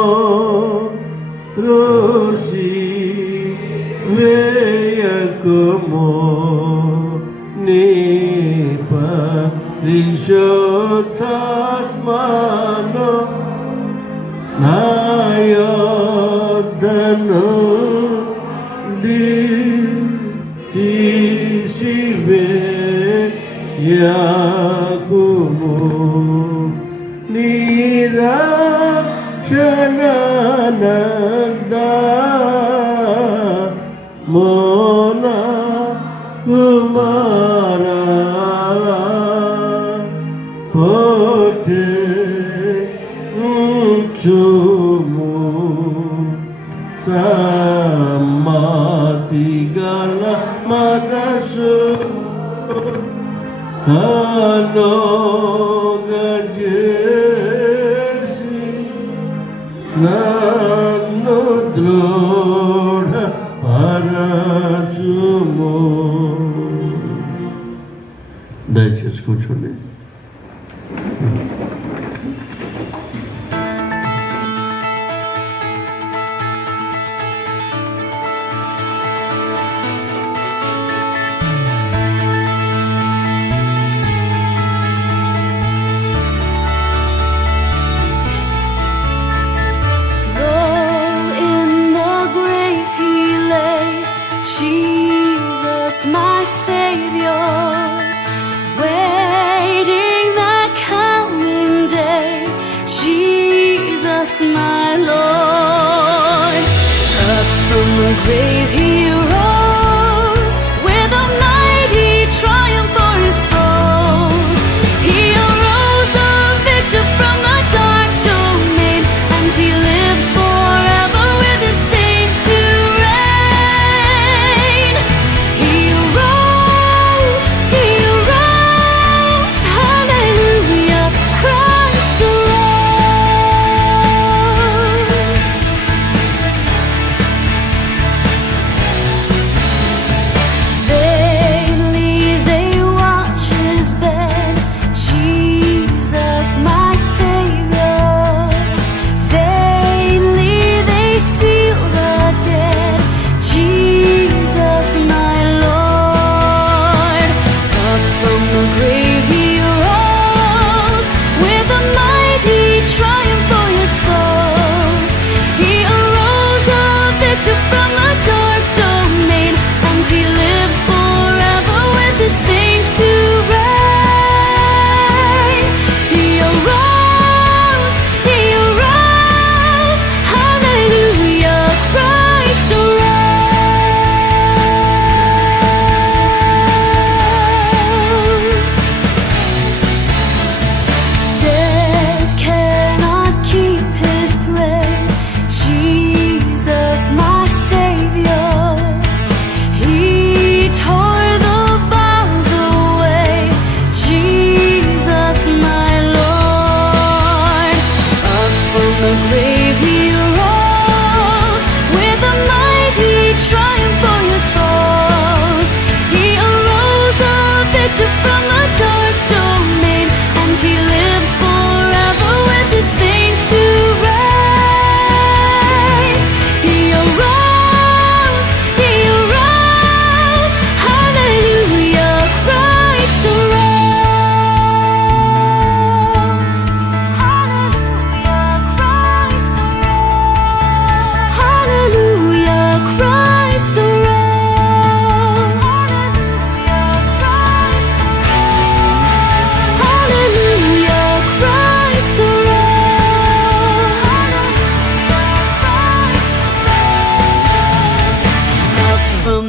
త్రోసి వేయకుము నీ పరిశుద్ధాత్మను నా యొద్దను తీసివేయకుము. నీ రక్షణానందమున కుమారా పుట్టించుము. సమాధి గల మనసు కలుగజేసి నన్ను దృఢపరచుము. దయచేసి కూర్చోండి. Jesus, my Savior, wait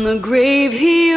the grave he